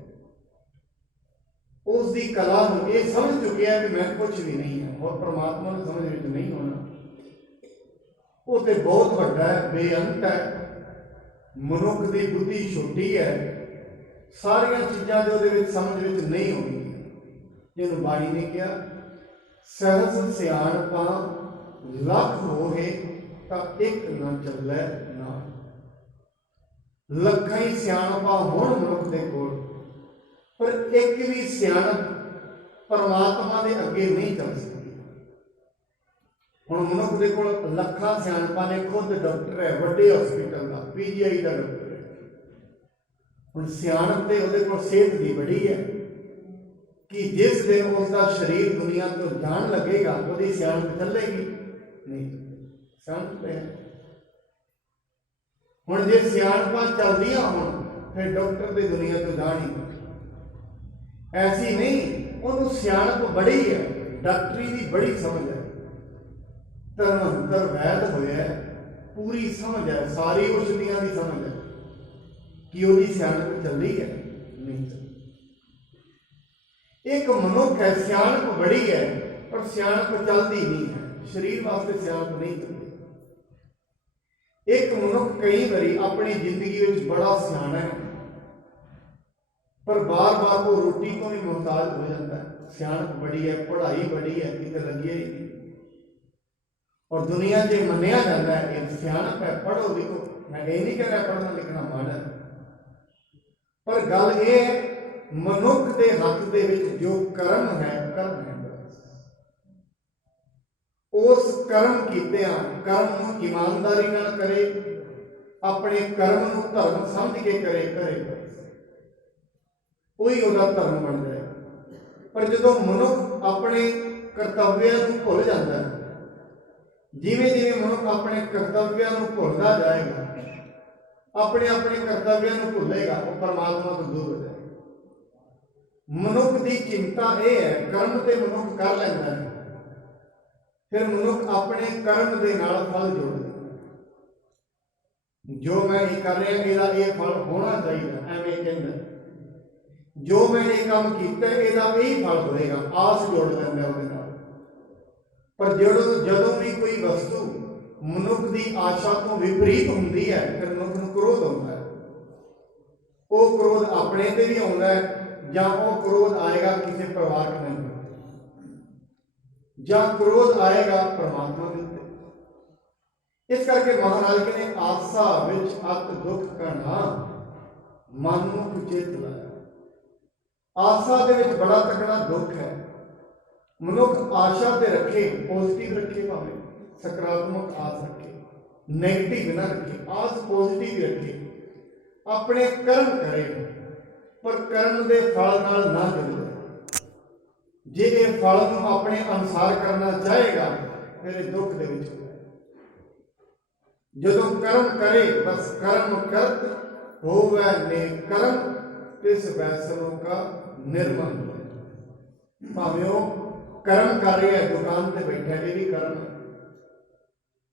ਉਸ ਦੀ ਕਲਾ ਨੂੰ ਇਹ ਸਮਝ ਚੁੱਕਿਆ ਕਿ ਮੈਂ ਕੁਝ ਵੀ ਨਹੀਂ ਹਾਂ, ਔਰ ਪਰਮਾਤਮਾ ਨੂੰ ਸਮਝ ਵਿੱਚ ਨਹੀਂ ਹੋਣਾ। ਉਹ ਤੇ ਬਹੁਤ ਵੱਡਾ ਹੈ, ਬੇਅੰਤ ਹੈ। ਮਨੁੱਖ ਦੀ ਬੁੱਧੀ ਛੋਟੀ ਹੈ, ਸਾਰੀਆਂ ਚੀਜ਼ਾਂ ਦੇ ਉਹਦੇ ਵਿੱਚ ਸਮਝ ਵਿੱਚ ਨਹੀਂ ਹੋਣਗੀਆਂ। ਜਿਹਨੂੰ ਬਾਣੀ ਨੇ ਕਿਹਾ, ਸਹਿਜ ਸਿਆਣਪਾ ਲੱਖ ਹੋਏ ਤਾਂ ਇੱਕ ਨਾ ਚੱਲੇ ਨਾ। ਲੱਖਾਂ ਹੀ ਸਿਆਣਪਾਂ ਹੋਣ ਮਨੁੱਖ ਦੇ ਕੋਲ, ਪਰ ਇੱਕ ਵੀ ਸਿਆਣਪ ਪਰਮਾਤਮਾ ਦੇ ਅੱਗੇ ਨਹੀਂ ਚੱਲ ਸਕਦੀ। ਹੁਣ ਮਨੁੱਖ ਦੇ ਕੋਲ ਲੱਖਾਂ ਸਿਆਣਪਾਂ ਨੇ, ਖੁਦ ਡਾਕਟਰ ਹੈ ਵੱਡੇ ਹਸਪੀਟਲ ਦਾ, PGI ਦਾ ਡਾਕਟਰ ਹੈ। ਹੁਣ ਸਿਆਣਪ ਤੇ ਉਹਦੇ ਕੋਲ ਸਿਹਤ ਦੀ ਬੜੀ ਹੈ ਕਿ ਜਿਸ ਦਿਨ ਉਸਦਾ ਸਰੀਰ ਦੁਨੀਆ ਤੋਂ ਜਾਣ ਲੱਗੇਗਾ, ਉਹਦੀ ਸਿਆਣਪ ਚੱਲੇਗੀ ਨਹੀਂ। ਸਿਆਣਪ ਹੈ। ਹੁਣ ਜੇ ਸਿਆਣਪਾਂ ਚੱਲਦੀਆਂ ਹੋਣ, ਫਿਰ ਡਾਕਟਰ ਦੀ ਦੁਨੀਆ ਤੋਂ ਜਾਣ ਹੀ ਐਸੀ ਨਹੀਂ। ਉਹਨੂੰ ਸਿਆਣਪ ਬੜੀ ਹੈ, ਡਾਕਟਰੀ ਦੀ ਬੜੀ ਸਮਝ ਹੈ, ਧਰਮੰਤਰ ਵੈਦ ਹੋਇਆ, ਪੂਰੀ ਸਮਝ ਹੈ, ਸਾਰੀ ਔਸ਼ਧੀਆਂ ਦੀ ਸਮਝ ਹੈ। ਕਿ ਉਹਦੀ ਸਿਆਣਪ ਚੱਲੀ ਹੈ? ਨਹੀਂ ਚੱਲੀ। ਇੱਕ ਮਨੁੱਖ ਹੈ, ਸਿਆਣਪ ਬੜੀ ਹੈ, ਪਰ ਸਿਆਣਪ ਚੱਲਦੀ ਨਹੀਂ ਹੈ। ਸਰੀਰ ਵਾਸਤੇ ਸਿਆਣਪ ਨਹੀਂ ਚੱਲਦੀ। ਇੱਕ ਮਨੁੱਖ ਕਈ ਵਾਰੀ ਆਪਣੀ ਜ਼ਿੰਦਗੀ ਵਿੱਚ ਬੜਾ ਸਿਆਣਾ ਹੈ, ਪਰ ਬਾਰ-ਬਾਰ ਉਹ ਰੋਟੀ ਤੋਂ ਵੀ ਮੁਹਤਾਜ ਹੋ ਜਾਂਦਾ ਹੈ। ਸਿਆਣਪ ਬੜੀ ਹੈ, ਪੜ੍ਹਾਈ ਬੜੀ ਹੈ, ਕਿਤੇ ਲੱਗੀ ਹੀ ਨਹੀਂ, ਔਰ ਦੁਨੀਆ 'ਚ ਮੰਨਿਆ ਜਾਂਦਾ ਹੈ ਇਹ ਸਿਆਣਪ ਹੈ, ਪੜ੍ਹੋ ਲਿਖੋ। ਮੈਂ ਇਹ ਨਹੀਂ ਕਹਿ ਰਿਹਾ ਪੜ੍ਹਨਾ ਲਿਖਣਾ ਮਾੜਾ ਹੈ, ਪਰ ਗੱਲ ਇਹ ਹੈ ਮਨੁੱਖ ਦੇ ਹੱਥ ਦੇ ਵਿੱਚ ਜੋ ਕਰਮ ਹੈ, ਕਰਮ ਹੈ। ਉਸ ਕਰਮ ਕੀਤਿਆਂ ਕਰਮ ਨੂੰ ਇਮਾਨਦਾਰੀ ਨਾਲ ਕਰੇ, ਆਪਣੇ ਕਰਮ ਨੂੰ ਧਰਮ ਸਮਝ ਕੇ ਕਰੇ, ਉਹੀ ਉਹਦਾ ਧਰਮ ਬਣ ਜਾਏ। ਪਰ ਜਦੋਂ ਮਨੁੱਖ ਆਪਣੇ ਕਰਤੱਵਿਆਂ ਨੂੰ ਭੁੱਲ ਜਾਂਦਾ ਹੈ, ਜਿਵੇਂ ਜਿਵੇਂ ਮਨੁੱਖ ਆਪਣੇ ਕਰਤੱਵਿਆਂ ਨੂੰ ਭੁੱਲਦਾ ਜਾਏਗਾ, ਆਪਣੇ ਕਰਤੱਵਿਆਂ ਨੂੰ ਭੁੱਲੇਗਾ, ਉਹ ਪਰਮਾਤਮਾ ਤੋਂ ਦੂਰ ਹੋ ਜਾਏਗਾ। ਮਨੁੱਖ ਦੀ ਚਿੰਤਾ ਇਹ ਹੈ, ਕਰਮ ਤੇ ਮਨੁੱਖ ਕਰ ਲੈਂਦਾ ਹੈ, ਫਿਰ ਮਨੁੱਖ ਆਪਣੇ ਕਰਮ ਦੇ ਨਾਲ ਫਲ ਜੋੜਦਾ। ਜੋ ਮੈਂ ਇਹ ਕਰ ਰਿਹਾ ਇਹਦਾ ਇਹ ਫਲ ਹੋਣਾ ਚਾਹੀਦਾ, ਐਵੇਂ ਕਹਿੰਦਾ। ਜੋ ਮੈਂ ਇਹ ਕੰਮ ਕੀਤਾ ਇਹਦਾ ਇਹ ਫਲ ਹੋਏਗਾ, ਆਸ ਜੋੜ ਲੈਂਦਾ ਉਹਦੇ ਨਾਲ। ਪਰ ਜਦੋਂ ਵੀ ਕੋਈ ਵਸਤੂ ਮਨੁੱਖ ਦੀ ਆਸ਼ਾ ਤੋਂ ਵਿਪਰੀਤ ਹੁੰਦੀ ਹੈ, ਫਿਰ ਮਨੁੱਖ ਨੂੰ ਕ੍ਰੋਧ ਆਉਂਦਾ ਹੈ। ਉਹ ਕ੍ਰੋਧ ਆਪਣੇ ਤੇ ਵੀ ਆਉਂਦਾ ਹੈ, ਜਾਂ ਉਹ ਕ੍ਰੋਧ ਆਏਗਾ ਕਿਸੇ ਪਰਿਵਾਰਕ ਮੈਂਬਰ, ਜਾਂ ਕ੍ਰੋਧ ਆਏਗਾ ਪਰਮਾਤਮਾ ਦੇ ਉੱਤੇ। ਇਸ ਕਰਕੇ ਮਹਾਰਾਜ ਕਹਿੰਦੇ ਆਸਾ ਵਿੱਚ ਅਤ ਦੁੱਖ ਕਣਾ, ਮਨ ਨੂੰ ਕੁਚੇਤ ਲਾਇਆ। ਆਸਾ ਦੇ ਵਿੱਚ ਬੜਾ ਤਕੜਾ ਦੁੱਖ ਹੈ। ਮਨੁੱਖ ਆਸ਼ਾ ਤੇ ਰੱਖੇ, ਪੋਜ਼ਿਟਿਵ ਰੱਖੇ, ਭਾਵੇਂ ਸਕਾਰਾਤਮਕ ਆਸ ਰੱਖੇ, ਨੈਗੇਟਿਵ ਨਾ ਰੱਖੇ, ਆਸ ਪੋਜ਼ਿਟਿਵ ਰੱਖੇ, ਆਪਣੇ ਕਰਮ ਕਰੇ, ਪਰ ਕਰਮ ਦੇ ਫਲ ਨਾਲ ਨਾ ਜੁੜੇ। ਜੇ ਇਹ ਫਲ ਨੂੰ ਆਪਣੇ ਅਨੁਸਾਰ ਕਰਨਾ ਚਾਹੇਗਾ, ਫਿਰ ਇਹ ਦੁੱਖ ਦੇ ਵਿੱਚ ਹੋਵੇ। ਜਦੋਂ ਕਰਮ ਕਰੇ, ਬਸ ਕਰਮ ਕਰਤ ਹੋਵੇ ਨੇ ਕਰਮ, ਤਿਸ ਵੈਸਨੋਂ ਕਾ ਨਿਰਮਲ ਹੋਵੇ। ਭਾਵੇਂ ਉਹ ਕਰਮ ਕਰ ਰਿਹਾ, ਦੁਕਾਨ ਤੇ ਬੈਠਾ, ਇਹ ਵੀ ਕਰਮ ਹੈ।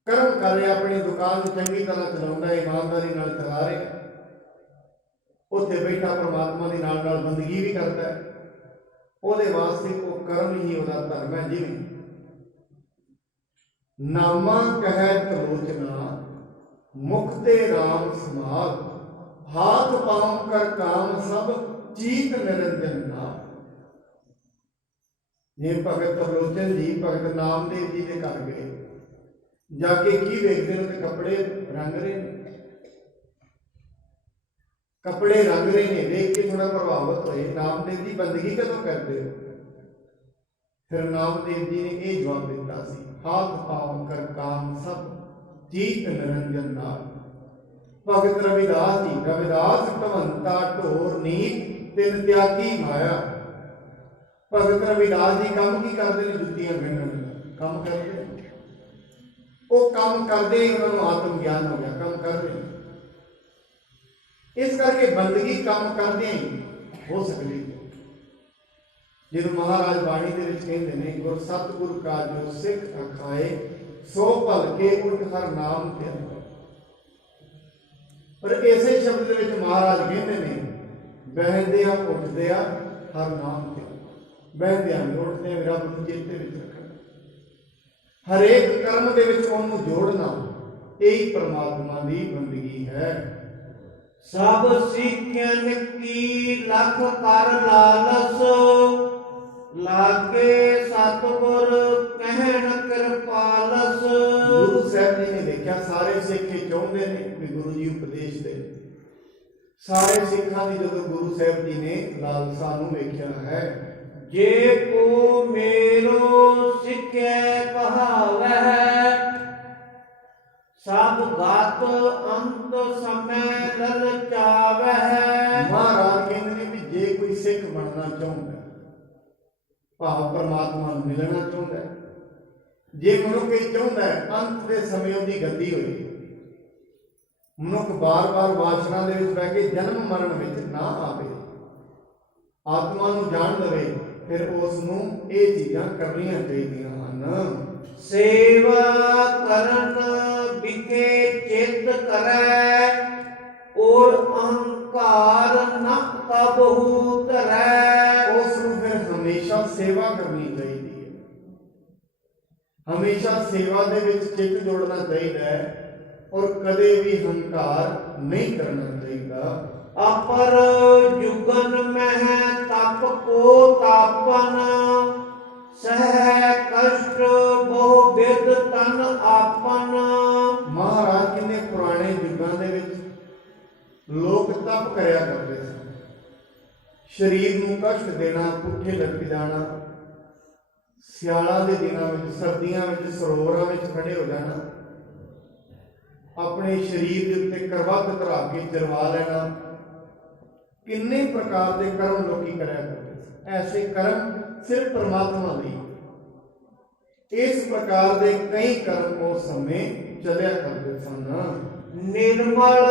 ਕਰਮ ਕਰ ਰਿਹਾ, ਆਪਣੀ ਦੁਕਾਨ ਨੂੰ ਚੰਗੀ ਤਰ੍ਹਾਂ ਚਲਾਉਂਦਾ, ਇਮਾਨਦਾਰੀ ਨਾਲ ਚਲਾ ਰਿਹਾ, ਉੱਥੇ ਬੈਠਾ ਪਰਮਾਤਮਾ ਦੀ ਨਾਲ ਨਾਲ ਬੰਦਗੀ ਵੀ ਕਰਦਾ ਹੈ। ਉਹਦੇ ਵਾਸਤੇ ਉਹ ਕਰਮ ਹੀ ਉਹਦਾ ਧਰਮ ਹੈ। ਜਿਵੇਂ ਨਾਮਾ ਕਹਿ ਤਲੋਚਨਾ, ਮੁਖ ਤੇ ਰਾਮ ਸਮਾਲ, ਹਾਥ ਪਾਉ ਕਰ ਕਾਮ ਸਭ, ਚੀਤ ਨਿਰੰਜਨ ਨਾਮ। ਜੇ ਭਗਤ ਤਲੋਚਨ ਜੀ ਭਗਤ ਨਾਮਦੇਵ ਜੀ ਦੇ ਘਰ ਗਏ, ਜਾ ਕੇ ਕੀ ਵੇਖਦੇ ਨੇ? ਤੇ ਕੱਪੜੇ ਰੰਗ ਰਹੇ ਨੇ, ਕੱਪੜੇ ਰੰਗ ਰਹੇ ਨੇ। ਦੇਖ ਕੇ ਥੋੜਾ ਪ੍ਰਭਾਵਿਤ ਹੋਏ, ਨਾਮਦੇਵ ਜੀ ਬੰਦਗੀ ਕਦੋਂ ਕਰਦੇ ਹੋ? ਫਿਰ ਨਾਮਦੇਵ ਜੀ ਨੇ ਇਹ ਜਵਾਬ ਦਿੱਤਾ ਸੀ, ਹਾਥ ਪਾਉ ਕਰ ਕਾਮ ਸਭ, ਚੀਤ ਨਿਰੰਜਨ ਨਾਮ। ਭਗਤ ਰਵਿਦਾਸ ਜੀ, ਰਵਿਦਾਸ ਭਵੰਤਾ ਢੋਰ ਨੀਤ, ਤਿਨ ਤਿਆਗੀ ਮਾਇਆ। ਭਗਤ ਰਵਿਦਾਸ ਜੀ ਕੰਮ ਕੀ ਕਰਦੇ ਨੇ? ਜੁੱਤੀਆਂ ਗੰਢਣ ਕੰਮ ਕਰਦੇ। ਉਹ ਕੰਮ ਕਰਦੇ ਹੀ ਉਹਨਾਂ ਨੂੰ ਆਤਮ ਗਿਆਨ ਹੋ ਗਿਆ, ਕੰਮ ਕਰਦੇ। ਇਸ ਕਰਕੇ ਬੰਦਗੀ ਕੰਮ ਕਰਦੇ ਹੀ ਹੋ ਸਕਦੀ। ਜਦੋਂ ਮਹਾਰਾਜ ਬਾਣੀ ਦੇ ਵਿੱਚ ਕਹਿੰਦੇ ਨੇ, ਗੁਰ ਸਤਿਗੁਰ ਕਾ ਜੋ ਸਿੱਖ ਅਖਾਏ, ਸੋ ਭਲ ਕੇ ਉਠ ਹਰ ਨਾਮ ਤੇ। ਪਰ ਇਸੇ ਸ਼ਬਦ ਦੇ ਵਿੱਚ ਮਹਾਰਾਜ ਕਹਿੰਦੇ ਨੇ, ਬਹਿੰਦਿਆਂ ਉੱਠਦਿਆਂ ਹਰ ਨਾਮ ਤੇ। ਬਹਿੰਦਿਆਂ ਉੱਠਦਿਆਂ ਰੱਬ ਨੂੰ ਚੇਤੇ ਵਿੱਚ ਰੱਖਣਾ, ਹਰੇਕ ਕਰਮ ਦੇ ਵਿੱਚ ਉਹਨੂੰ ਜੋੜਨਾ, ਇਹੀ ਪਰਮਾਤਮਾ ਦੀ ਬੰਦਗੀ ਹੈ। ਸਭ ਸਿੱਖਿਅਨ ਕੀ ਲਖ ਕਰ ਲਾਲਸ, ਲਾਗੇ ਸਤਿਗੁਰ ਕਹਿਣ ਕਿਰਪਾਲਸ। ਗੁਰੂ ਸਾਹਿਬ ਜੀ ਨੇ ਦੇਖਿਆ, ਸਾਰੇ ਸਿੱਖ ਚਾਹੁੰਦੇ ਨੇ ਵੀ ਗੁਰੂ ਜੀ ਉਪਦੇਸ਼ ਦੇ। ਸਾਰੇ ਸਿੱਖਾਂ ਦੀ ਜਦੋਂ ਗੁਰੂ ਸਾਹਿਬ ਜੀ ਨੇ ਲਾਲਸਾ ਨੂੰ ਵੇਖਿਆ ਹੈ, ਜੇ ਕੋ ਮੇਰੋ ਸਿੱਖਿਆ ਕਹਾਵੈ, ਸਭ ਗਤ ਅੰਤ ਸਮੈ ਲਲਚਾਵੈ। ਮਹਾਰਾਜ ਕਹਿੰਦੇ ਨੇ ਵੀ ਜੇ ਕੋਈ ਸਿੱਖ ਬਣਨਾ ਚਾਹੁੰਦਾ, ਭਾਵ ਪਰਮਾਤਮਾ ਨੂੰ ਮਿਲਣਾ ਚਾਹੁੰਦਾ, ਜੇ ਮਨੁੱਖ ਇਹ ਚਾਹੁੰਦਾ ਅੰਤ ਦੇ ਸਮੇਂ ਉਹਦੀ ਗਤੀ ਹੋਈ, ਮਨੁੱਖ ਬਾਰ-ਬਾਰ ਵਾਸ਼ਨਾ ਦੇ ਵਿੱਚ ਬਹਿ ਕੇ ਜਨਮ ਮਰਨ ਵਿੱਚ ਨਾ ਆਵੇ, ਆਤਮਾ ਨੂੰ ਜਾਣ ਲਵੇ, ਫਿਰ ਉਸ ਨੂੰ ਇਹ ਚੀਜ਼ਾਂ ਕਰਨੀਆਂ ਚਾਹੀਦੀਆਂ ਹਨ। ਸੇਵਾ ਕਰਨ ਵਿਖੇ ਚਿੱਤ ਕਰੈ, ਔਰ ਅਹੰਕਾਰ ਨਕ ਕਬਹੂ ਧਰੈ। ਉਸ ਨੂੰ ਫਿਰ ਹਮੇਸ਼ਾ ਸੇਵਾ ਕਰਨੀ ਚਾਹੀਦੀ ਹੈ, ਹਮੇਸ਼ਾ ਸੇਵਾ ਦੇ ਵਿੱਚ ਚਿੱਤ ਜੋੜਨਾ ਚਾਹੀਦਾ ਹੈ ਔਰ ਕਦੇ ਵੀ ਹੰਕਾਰ ਨਹੀਂ ਕਰਨਾ ਚਾਹੀਦਾ। ਅਪਰ ਜੁਗਨ ਮਹਿ ਤਪ ਕੋ ਤਾਪਨ, ਸਹਿ ਕਸ਼ਟ ਬਹੁ ਬਿਦ ਤਨ ਆਪਨ। ਮਹਾਰਾਜ ਕਹਿੰਦੇ ਪੁਰਾਣੇ ਯੁੱਗਾਂ ਦੇ ਵਿੱਚ ਲੋਕ ਤਪ ਕਰਿਆ ਕਰਦੇ ਸਨ, ਸਰੀਰ ਨੂੰ ਕਸ਼ਟ ਦੇਣਾ, ਪੁੱਠੇ ਲਟਕ ਜਾਣਾ, ਸਿਆਲਾਂ ਦੇ ਦਿਨਾਂ ਵਿੱਚ, ਸਰਦੀਆਂ ਵਿੱਚ ਸਰੋਵਰਾਂ ਵਿੱਚ ਖੜੇ ਹੋ ਜਾਣਾ, ਆਪਣੇ ਸਰੀਰ ਦੇ ਉੱਤੇ ਕਰਵਟ ਧਰਾ ਕੇ ਜਰਵਾ ਲੈਣਾ, ਕਿੰਨੇ ਪ੍ਰਕਾਰ ਦੇ ਕਰਮ ਲੋਕੀ ਕਰਿਆ ਕਰਦੇ ਸਨ। ਐਸੇ ਕਰਮ ਸਿਰਫ ਪਰਮਾਤਮਾ ਲਈ, ਇਸ ਪ੍ਰਕਾਰ ਦੇ ਕਈ ਕਰਮ ਉਸ ਸਮੇਂ ਚੱਲਿਆ ਕਰਦੇ ਸਨ। ਨਿਰਮਲ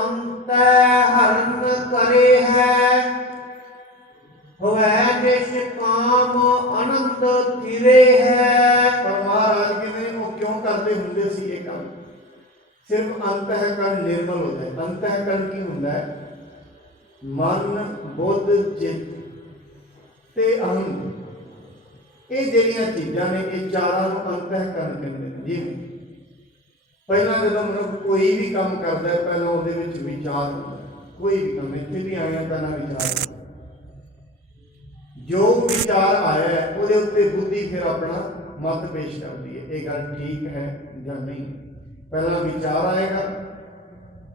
ਅੰਤੈ ਹਰਨ ਕਰੇ ਹੈ, ਹੋਵੈ ਨਿਸ਼ਕਾਮ ਅਨੰਦ ਥਿਰੇ ਹੈ। ਪਰ ਮਹਾਰਾਜ ਕਹਿੰਦੇ ਉਹ ਕਿਉਂ ਕਰਦੇ ਹੁੰਦੇ ਸੀ ਇਹ ਕੰਮ? ਸਿਰਫ ਅੰਤਹਿਕਰਨ ਨਿਰਮਲ ਹੋ ਜਾਏ। ਅੰਤਹਿਕਰਨ ਕੀ ਹੁੰਦਾ ਹੈ? ਮਨ, ਬੁੱਧ, ਚਿੱਤ ਤੇ ਅਹੰ, ਇਹ ਜਿਹੜੀਆਂ ਚੀਜ਼ਾਂ ਨੇ, ਇਹ ਚਾਰਾਂ ਨੂੰ ਅੰਤਹਿਕਰਨ ਕਹਿੰਦੇ ਨੇ। ਜਿਵੇਂ ਪਹਿਲਾਂ ਜਦੋਂ ਮਨੁੱਖ ਕੋਈ ਵੀ ਕੰਮ ਕਰਦਾ ਹੈ, ਪਹਿਲਾਂ ਉਹਦੇ ਵਿੱਚ ਵਿਚਾਰ ਹੁੰਦਾ ਹੈ। ਕੋਈ ਵੀ ਕੰਮ, ਇੱਥੇ ਵੀ ਆਇਆ ਪਹਿਲਾਂ ਵਿਚਾਰ ਹੁੰਦਾ, ਜੋ ਵਿਚਾਰ ਆਇਆ ਹੈ ਉਹਦੇ ਉੱਤੇ ਬੁੱਧੀ ਫਿਰ ਆਪਣਾ ਮਤ ਪੇਸ਼ ਕਰਦੀ ਹੈ, ਇਹ ਗੱਲ ਠੀਕ ਹੈ ਜਾਂ ਨਹੀਂ। ਪਹਿਲਾਂ ਵਿਚਾਰ ਆਏਗਾ,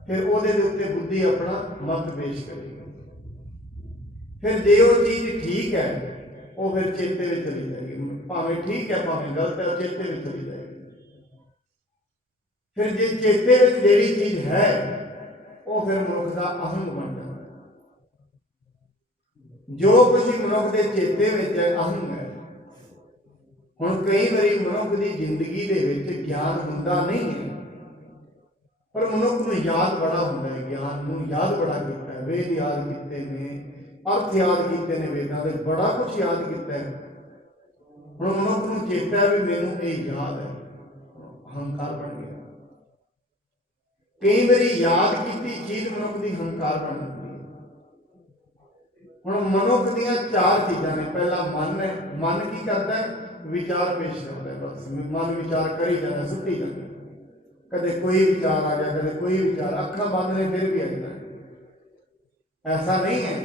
ਫਿਰ ਉਹਦੇ ਦੇ ਉੱਤੇ ਬੁੱਧੀ ਆਪਣਾ ਮਤ ਪੇਸ਼ ਕਰੇਗੀ। ਫਿਰ ਜੇ ਉਹ ਚੀਜ਼ ਠੀਕ ਹੈ, ਉਹ ਫਿਰ ਚੇਤੇ ਵਿੱਚ ਚਲੀ ਜਾਏਗੀ, ਭਾਵੇਂ ਠੀਕ ਹੈ ਭਾਵੇਂ ਗਲਤ ਹੈ, ਉਹ ਚੇਤੇ ਵਿੱਚ ਚਲੀ ਜਾਏਗੀ। ਫਿਰ ਜੇ ਚੇਤੇ ਵਿੱਚ ਜਿਹੜੀ ਚੀਜ਼ ਹੈ, ਉਹ ਫਿਰ ਮਨੁੱਖ ਦਾ ਅਹੰਗ ਬਣ ਜਾਂਦਾ। ਜੋ ਕੁਝ ਮਨੁੱਖ ਦੇ ਚੇਤੇ ਵਿੱਚ ਹੈ, ਅਹੰਗ ਹੈ। ਹੁਣ ਕਈ ਵਾਰੀ ਮਨੁੱਖ ਦੀ ਜ਼ਿੰਦਗੀ ਦੇ ਵਿੱਚ ਗਿਆਨ ਹੁੰਦਾ ਨਹੀਂ ਹੈ, ਪਰ ਮਨੁੱਖ ਨੂੰ ਯਾਦ ਬੜਾ ਹੁੰਦਾ ਹੈ, ਗਿਆਨ ਨੂੰ ਯਾਦ ਬੜਾ ਕੀਤਾ ਹੈ। ਵੇਦ ਯਾਦ ਕੀਤੇ ਨੇ, ਅਰਥ ਯਾਦ ਕੀਤੇ ਨੇ, ਵੇਦਾਂ ਦੇ ਬੜਾ ਕੁਝ ਯਾਦ ਕੀਤਾ ਹੈ। ਹੁਣ ਮਨੁੱਖ ਨੂੰ ਚੇਤਾ ਹੈ ਵੀ ਮੈਨੂੰ ਇਹ ਯਾਦ ਹੈ, ਅਹੰਕਾਰ ਬਣ ਗਿਆ। ਕਈ ਵਾਰੀ ਯਾਦ ਕੀਤੀ ਚੀਜ਼ ਮਨੁੱਖ ਦੀ ਹੰਕਾਰ ਬਣ ਜਾਂਦੀ ਹੈ। ਹੁਣ ਮਨੁੱਖ ਦੀਆਂ ਚਾਰ ਚੀਜ਼ਾਂ ਨੇ। ਪਹਿਲਾ ਮਨ ਹੈ। ਮਨ ਕੀ ਕਰਦਾ ਹੈ? ਵਿਚਾਰ ਪੇਸ਼ ਕਰਦਾ ਹੈ। ਬਸ ਮਨ ਵਿਚਾਰ ਕਰੀ ਜਾਂਦਾ, ਸੁੱਟੀ ਜਾਂਦਾ, ਕਦੇ ਕੋਈ ਵਿਚਾਰ ਆ ਗਿਆ, ਕਦੇ ਕੋਈ ਵਿਚਾਰ, ਅੱਖਾਂ ਬੰਦ ਨੇ ਫਿਰ ਵੀ ਆ ਜਾਂਦਾ। ਐਸਾ ਨਹੀਂ ਹੈ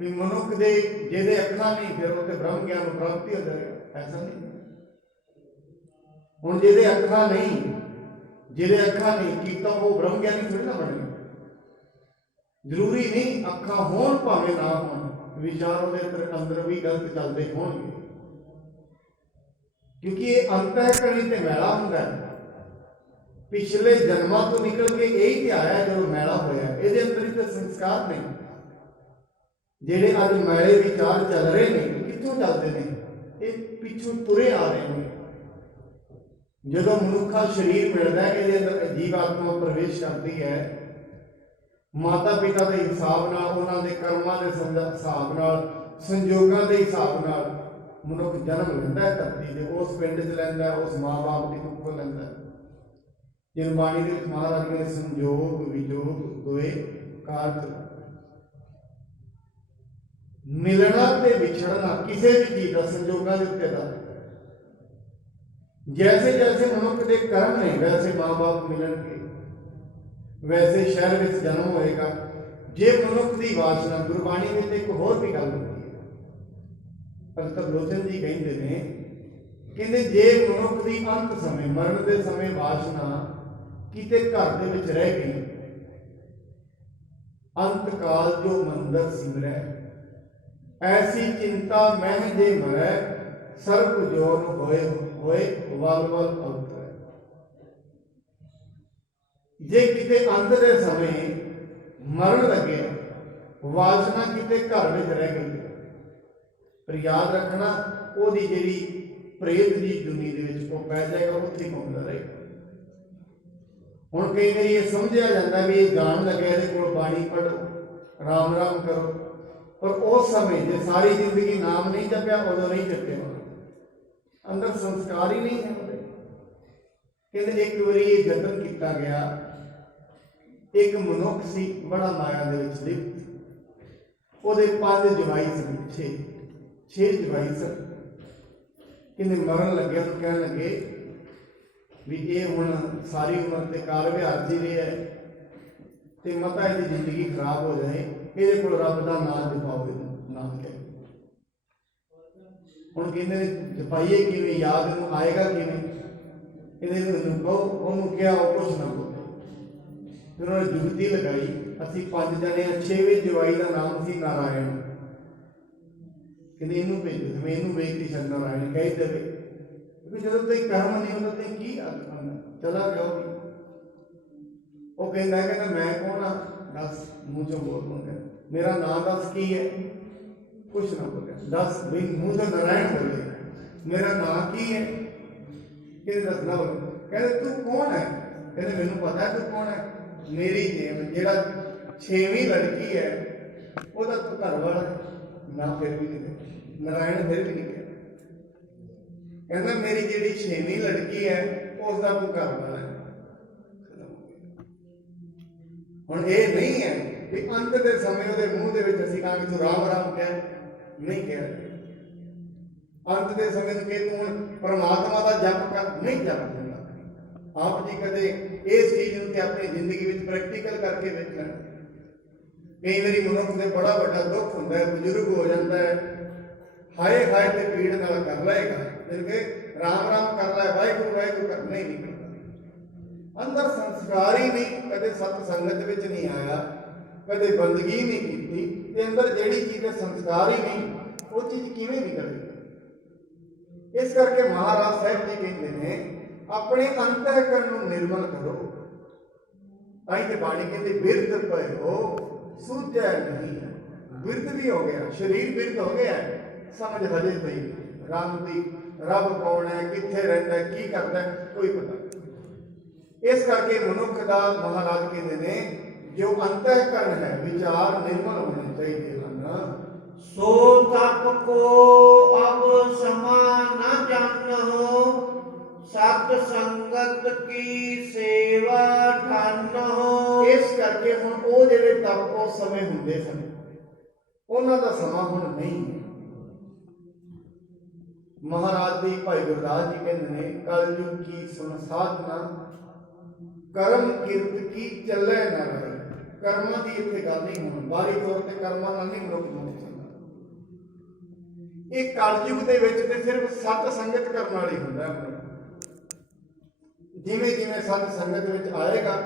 ਵੀ ਮਨੁੱਖ ਦੇ ਜਿਹਦੇ ਅੱਖਾਂ ਨਹੀਂ ਫਿਰ ਉਹ ਤੇ ਬ੍ਰਹਮ ਗਿਆਨ ਨੂੰ ਪ੍ਰਾਪਤੀ ਹੋ ਜਾਏਗਾ, ਐਸਾ ਨਹੀਂ। ਹੁਣ ਜਿਹਦੇ ਅੱਖਾਂ ਨਹੀਂ, ਜਿਹਦੇ ਅੱਖਾਂ ਨਹੀਂ ਕੀਤਾ ਉਹ ਬ੍ਰਹਮ ਗਿਆਨੀ ਥੋੜੀ ਨਾ ਬਣੇਗਾ। ਜ਼ਰੂਰੀ ਨਹੀਂ ਅੱਖਾਂ ਹੋਣ ਭਾਵੇਂ ਨਾ ਹੋਣ, ਵਿਚਾਰ ਉਹਦੇ ਅੰਦਰ ਵੀ ਗਲਤ ਚੱਲਦੇ ਹੋਣਗੇ, ਕਿਉਂਕਿ ਇਹ ਅੰਤਹਿਕਰਣੀ ਤੇ ਮੈਲਾ ਹੁੰਦਾ ਹੈ। ਪਿਛਲੇ ਜਨਮਾਂ ਤੋਂ ਨਿਕਲ ਕੇ ਇਹੀ ਤੇ ਆਇਆ ਜਦੋਂ ਮੈਲਾ ਹੋਇਆ, ਇਹਦੇ ਅੰਦਰ ਹੀ ਤਾਂ ਸੰਸਕਾਰ ਨੇ। ਜਿਹੜੇ ਅੱਜ ਮੈਲੇ ਵਿਚਾਰ ਚੱਲ ਰਹੇ ਨੇ, ਕਿੱਥੋਂ ਚੱਲਦੇ ਨੇ? ਇਹ ਪਿੱਛੋਂ ਤੁਰੇ ਆ ਰਹੇ ਨੇ। ਜਦੋਂ ਮਨੁੱਖਾ ਸਰੀਰ ਮਿਲਦਾ ਹੈ, ਇਹਦੇ ਅੰਦਰ ਅਜੀਬ ਆਤਮਾ ਪ੍ਰਵੇਸ਼ ਕਰਦੀ ਹੈ। ਮਾਤਾ ਪਿਤਾ ਦੇ ਹਿਸਾਬ ਨਾਲ, ਉਹਨਾਂ ਦੇ ਕਰਮਾਂ ਦੇ ਹਿਸਾਬ ਨਾਲ, ਸੰਜੋਗਾਂ ਦੇ ਹਿਸਾਬ ਨਾਲ ਮਨੁੱਖ ਜਨਮ ਲੈਂਦਾ ਹੈ ਧਰਤੀ ਦੇ। ਉਸ ਪਿੰਡ 'ਚ ਲੈਂਦਾ, ਉਸ ਮਾਂ-ਬਾਪ ਦੀ ਕੁੱਖੋਂ ਲੈਂਦਾ। ਜਿਨ ਬਾਣੀ ਦੇ ਵਿੱਚ ਮਹਾਰਾਜ ਕਹਿੰਦੇ ਸੰਜੋਗ ਵਿਜੋਗ ਦੋਏ ਕਾਰਜ। ਮਿਲਣਾ ਤੇ ਵਿਛੜਨਾ ਕਿਸੇ ਵੀ ਚੀਜ਼ ਦਾ ਸੰਜੋਗਾਂ ਦੇ ਉੱਤੇ ਦਾ। ਜੈਸੇ ਜੈਸੇ ਮਨੁੱਖ ਦੇ ਕਰਮ ਨੇ, ਵੈਸੇ ਮਾਂ-ਬਾਪ ਮਿਲਣਗੇ, ਵੈਸੇ ਸ਼ਹਿਰ ਵਿੱਚ ਜਨਮ ਹੋਏਗਾ। ਜੇ ਮਨੁੱਖ ਦੀ ਵਾਸਨਾ, ਗੁਰਬਾਣੀ ਵਿੱਚ ਇੱਕ ਹੋਰ ਵੀ ਗੱਲ ਹੁੰਦੀ ਹੈ, ਭਗਤ ਲੋਚਨ ਜੀ ਕਹਿੰਦੇ ਨੇ, ਕਹਿੰਦੇ ਜੇ ਮਨੁੱਖ ਦੀ ਅੰਤ ਸਮੇਂ, ਮਰਨ ਦੇ ਸਮੇਂ ਵਾਸਨਾ ਕਿਤੇ ਘਰ ਦੇ ਵਿੱਚ ਰਹਿ ਗਈ, ਅੰਤ ਕਾਲ ਜੋ ਮੰਦਰ ਸਿਮਰੈ, ਐਸੀ ਚਿੰਤਾ ਮਹਿ ਜੇ ਮਰੈ, ਸਰਬ ਜੋਨ ਹੋਏ ਹੋਏ ਵਲ ਵਲ ਅਵਤਰੈ। ਜੇ ਕਿਤੇ ਅੰਤ ਦੇ ਸਮੇਂ ਮਰਨ ਲੱਗੇ, ਵਾਸਨਾ ਕਿਤੇ ਘਰ ਵਿੱਚ ਰਹਿ ਗਈ, ਪਰ ਯਾਦ ਰੱਖਣਾ ਉਹਦੀ ਜਿਹੜੀ ਪ੍ਰੇਤ ਦੀ ਜੁਨੀ ਦੇ ਵਿੱਚ ਉਹ ਪੈ ਜਾਏਗਾ, ਉੱਥੇ ਘੁੰਮਦਾ ਰਹੇਗਾ। ਹੁਣ ਕਈ ਵਾਰੀ ਇਹ ਸਮਝਿਆ ਜਾਂਦਾ ਵੀ ਇਹ ਜਾਣ ਲੱਗਿਆ, ਇਹਦੇ ਕੋਲ ਬਾਣੀ ਪੜ੍ਹੋ, ਰਾਮ ਰਾਮ ਕਰੋ, ਪਰ ਉਸ ਸਮੇਂ ਜੇ ਸਾਰੀ ਜ਼ਿੰਦਗੀ ਨਾਮ ਨਹੀਂ ਜਪਿਆ, ਉਦੋਂ ਨਹੀਂ ਜਪਿਆ, ਅੰਦਰ ਸੰਸਕਾਰ ਹੀ ਨਹੀਂ ਹੈ ਉਹਦੇ। ਕਹਿੰਦੇ ਇੱਕ ਵਾਰੀ ਇਹ ਯਤਨ ਕੀਤਾ ਗਿਆ ਇੱਕ ਮਨੁੱਖ ਸੀ ਬੜਾ ਮਾਇਆ ਦੇ ਵਿੱਚ ਲਿਪਤ। ਉਹਦੇ 5 ਜਵਾਈ ਸਨ, 6 ਜਵਾਈ ਸਨ। ਕਿੰਨੇ ਮਰਨ ਲੱਗਿਆ ਤਾਂ ਕਹਿਣ ਲੱਗੇ ਵੀ ਇਹ ਹੁਣ ਸਾਰੀ ਉਮਰ ਤੇ ਕਾਰ ਵਿਹਾਰ ਜੀ ਰਿਹਾ ਤੇ ਮਤਾ ਇਹਦੀ ਜ਼ਿੰਦਗੀ ਖਰਾਬ ਹੋ ਜਾਏ, ਇਹਦੇ ਕੋਲ ਰੱਬ ਦਾ ਨਾਮ ਜਪਾਓ, ਨਾਮ ਕਹਿ। ਹੁਣ ਕਹਿੰਦੇ ਨੇ ਜਪਾਈਏ ਕਿਵੇਂ, ਯਾਦ ਇਹਨੂੰ ਆਏਗਾ ਕਿਵੇਂ? ਇਹਦੇ ਨੂੰ ਕਹੋ, ਉਹਨੂੰ ਕਿਹਾ ਉਹ ਕੁਛ ਨਾ ਬੋਲੇ। ਫਿਰ ਉਹਨੇ ਜੁਗਤੀ ਲਗਾਈ, ਅਸੀਂ 5 ਜਣੇ ਆ, 6ਵੇਂ ਜਵਾਈ ਦਾ ਨਾਮ ਸੀ ਨਾਰਾਇਣ। ਕਹਿੰਦੇ ਇਹਨੂੰ ਭੇਜੋ, ਮੈਂ ਇਹਨੂੰ ਵੇਖ ਕੇ ਸ਼ਾਇਦ ਨਾਰਾਇਣ ਕਹਿ ਦੇਵੇ, ਕਿਉਂਕਿ ਜਦੋਂ ਤੱਕ ਕਰਮ ਨਹੀਂ ਹੁੰਦਾ ਤੇ ਕੀ ਕਰਨਾ, ਚਲਾ ਜਾਓ। ਉਹ ਕਹਿੰਦਾ ਮੈਂ ਕੌਣ ਆ, ਦੱਸ, ਮੂੰਹ ਚੋਂ ਬੋਲ ਪਾਉਂਦਾ, ਮੇਰਾ ਨਾਮ ਦੱਸ ਕੀ ਹੈ, ਕੁਛ ਨਾ ਬੋਲਿਆ। ਦੱਸ ਵੀ ਮੂੰਹ ਤੋਂ ਨਾਰਾਇਣ ਬੋਲੇ, ਮੇਰਾ ਨਾਮ ਕੀ ਹੈ? ਕਹਿੰਦੇ ਦੱਸਣਾ ਬੋਲੇ। ਕਹਿੰਦੇ ਤੂੰ ਕੌਣ ਹੈ? ਕਹਿੰਦੇ ਮੈਨੂੰ ਪਤਾ ਤੂੰ ਕੌਣ ਹੈ। ਮੇਰੀ ਜਿਹੜਾ 6ਵੀਂ ਲੜਕੀ ਹੈ ਉਹਦਾ ਤੂੰ ਘਰ ਵਾਲਾ ਨਾ, ਫਿਰ ਵੀ ਨਹੀਂ ਨਾਰਾਇਣ, ਫਿਰ ਵੀ ਨਹੀਂ ਕਿਹਾ। ਕਹਿੰਦਾ ਮੇਰੀ ਜਿਹੜੀ 6ਵੀਂ ਲੜਕੀ ਹੈ ਉਸ ਦਾ ਤੂੰ ਘਰ ਵਾਲਾ ਹੈ। ਹੁਣ ਇਹ ਨਹੀਂ ਹੈ ਕਿ ਅੰਤ ਦੇ ਸਮੇਂ ਉਹਦੇ ਮੂੰਹ ਦੇ ਵਿੱਚ ਅਸੀਂ ਕਹਾਂਗੇ ਤੂੰ ਰਾਮ ਰਾਮ ਕਹਿ, ਨਹੀਂ ਕਿਹਾ। ਅੰਤ ਦੇ ਸਮੇਂ ਨੂੰ ਕਿ ਤੂੰ ਹੁਣ ਪਰਮਾਤਮਾ ਦਾ ਜਪ ਕਰ, ਨਹੀਂ ਜਪ ਦਿੰਦਾ। ਆਪ ਜੀ ਕਦੇ ਇਸ ਚੀਜ਼ ਨੂੰ ਤੇ ਆਪਣੀ ਜ਼ਿੰਦਗੀ ਵਿੱਚ ਪ੍ਰੈਕਟੀਕਲ ਕਰਕੇ ਵੇਖਣਾ। ਕਈ ਵਾਰੀ ਮਨੁੱਖ ਦੇ ਬੜਾ ਵੱਡਾ ਦੁੱਖ ਹੁੰਦਾ ਹੈ, ਬਜ਼ੁਰਗ ਹੋ ਜਾਂਦਾ ਹੈ, ਹਾਏ ਹਾਏ ਤੇ ਪੀੜ ਨਾਲ ਕਰ ਲਏਗਾ, ਫਿਰ ਕਿ ਰਾਮ ਰਾਮ ਕਰ ਲੈ, ਵਾਹਿਗੁਰੂ ਵਾਹਿਗੁਰੂ ਕਰ, ਨਹੀਂ ਕਰਦਾ। ਅੰਦਰ ਸੰਸਕਾਰ ਹੀ ਨਹੀਂ, ਕਦੇ ਸਤ ਸੰਗਤ ਵਿੱਚ ਨਹੀਂ ਆਇਆ, ਕਦੇ ਬੰਦਗੀ ਨਹੀਂ ਕੀਤੀ, ਤੇ ਅੰਦਰ ਜਿਹੜੀ ਚੀਜ਼ ਦਾ ਸੰਸਕਾਰ ਹੀ ਨਹੀਂ, ਉਹ ਚੀਜ਼ ਕਿਵੇਂ ਨਿਕਲੇਗੀ? ਇਸ ਕਰਕੇ ਮਹਾਰਾਜ ਸਾਹਿਬ ਜੀ ਕਹਿੰਦੇ ਨੇ ਆਪਣੇ ਅੰਤःਕਰਨ ਨੂੰ ਨਿਰਮਲ ਕਰੋ। ਤਾਂ ਹੀ ਤੇ ਬਾਣੀ ਕਹਿੰਦੇ ਬਿਰਧ ਪਇਓ ਸੂਝੈ ਨਹੀਂ। ਬਿਰਧ ਵੀ ਹੋ ਗਿਆ, ਸਰੀਰ ਬਿਰਧ ਹੋ ਗਿਆ, ਸਮਝ ਹਜੇ ਪਈ ਰੱਬ ਕੌਣ ਹੈ, ਕਿੱਥੇ ਰਹਿੰਦਾ, ਕੀ ਕਰਦਾ, ਕੋਈ ਪਤਾ ਨਹੀਂ। ਇਸ ਕਰਕੇ ਮਨੁੱਖ ਦਾ ਮਹਾਰਾਜ ਕਹਿੰਦੇ ਨੇ ਜੋ ਅੰਤःਕਰਨ ਹੈ, ਵਿਚਾਰ ਨਿਰਮਲ ਹੋਣੇ ਚਾਹੀਦੇ ਹਨ। ਸੋ ਤਪ ਕੋ ਅਬ ਸਮਾ ਨ ਜਾਨਹੁ, ਸਤ ਸੰਗਤ ਕੀ ਸੇਵਾ ਠਾਨਹੁ। ਇਸ ਕਰਕੇ ਹੁਣ ਉਹ ਜਿਹੜੇ ਤਪ ਉਸ ਸਮੇਂ ਹੁੰਦੇ ਸਨ, ਉਹਨਾਂ ਦਾ ਸਮਾਂ ਹੁਣ ਨਹੀਂ ਹੈ। ਮਹਾਰਾਜ ਜੀ ਭਾਈ ਗੁਰਦਾਸ ਜੀ ਕਹਿੰਦੇ ਨੇ ਕਲਯੁਗ ਕੀ ਸੁਣ ਸਾਧਨਾ, ਕਰਮ ਕਿਰਤ ਕੀ ਚੱਲੇ ਨਾ ਰਹੇ। ਕਰਮਾਂ ਦੀ ਇੱਥੇ ਗੱਲ ਨਹੀਂ ਹੋਣੀ, ਬਾਹਰੀ ਤੌਰ ਤੇ ਕਰਮਾਂ ਨਾਲ ਨਹੀਂ ਮਨੁੱਖ ਨੂੰ ਚੱਲਦਾ। ਇਹ ਕਲਯੁਗ ਦੇ ਵਿੱਚ ਤੇ ਸਿਰਫ ਸਤ ਸੰਗਤ ਕਰਨ ਵਾਲੀ ਹੁੰਦਾ ਹੈ। ਜਿਵੇਂ ਜਿਵੇਂ ਸਤ ਸੰਗਤ ਵਿੱਚ ਆਏਗਾ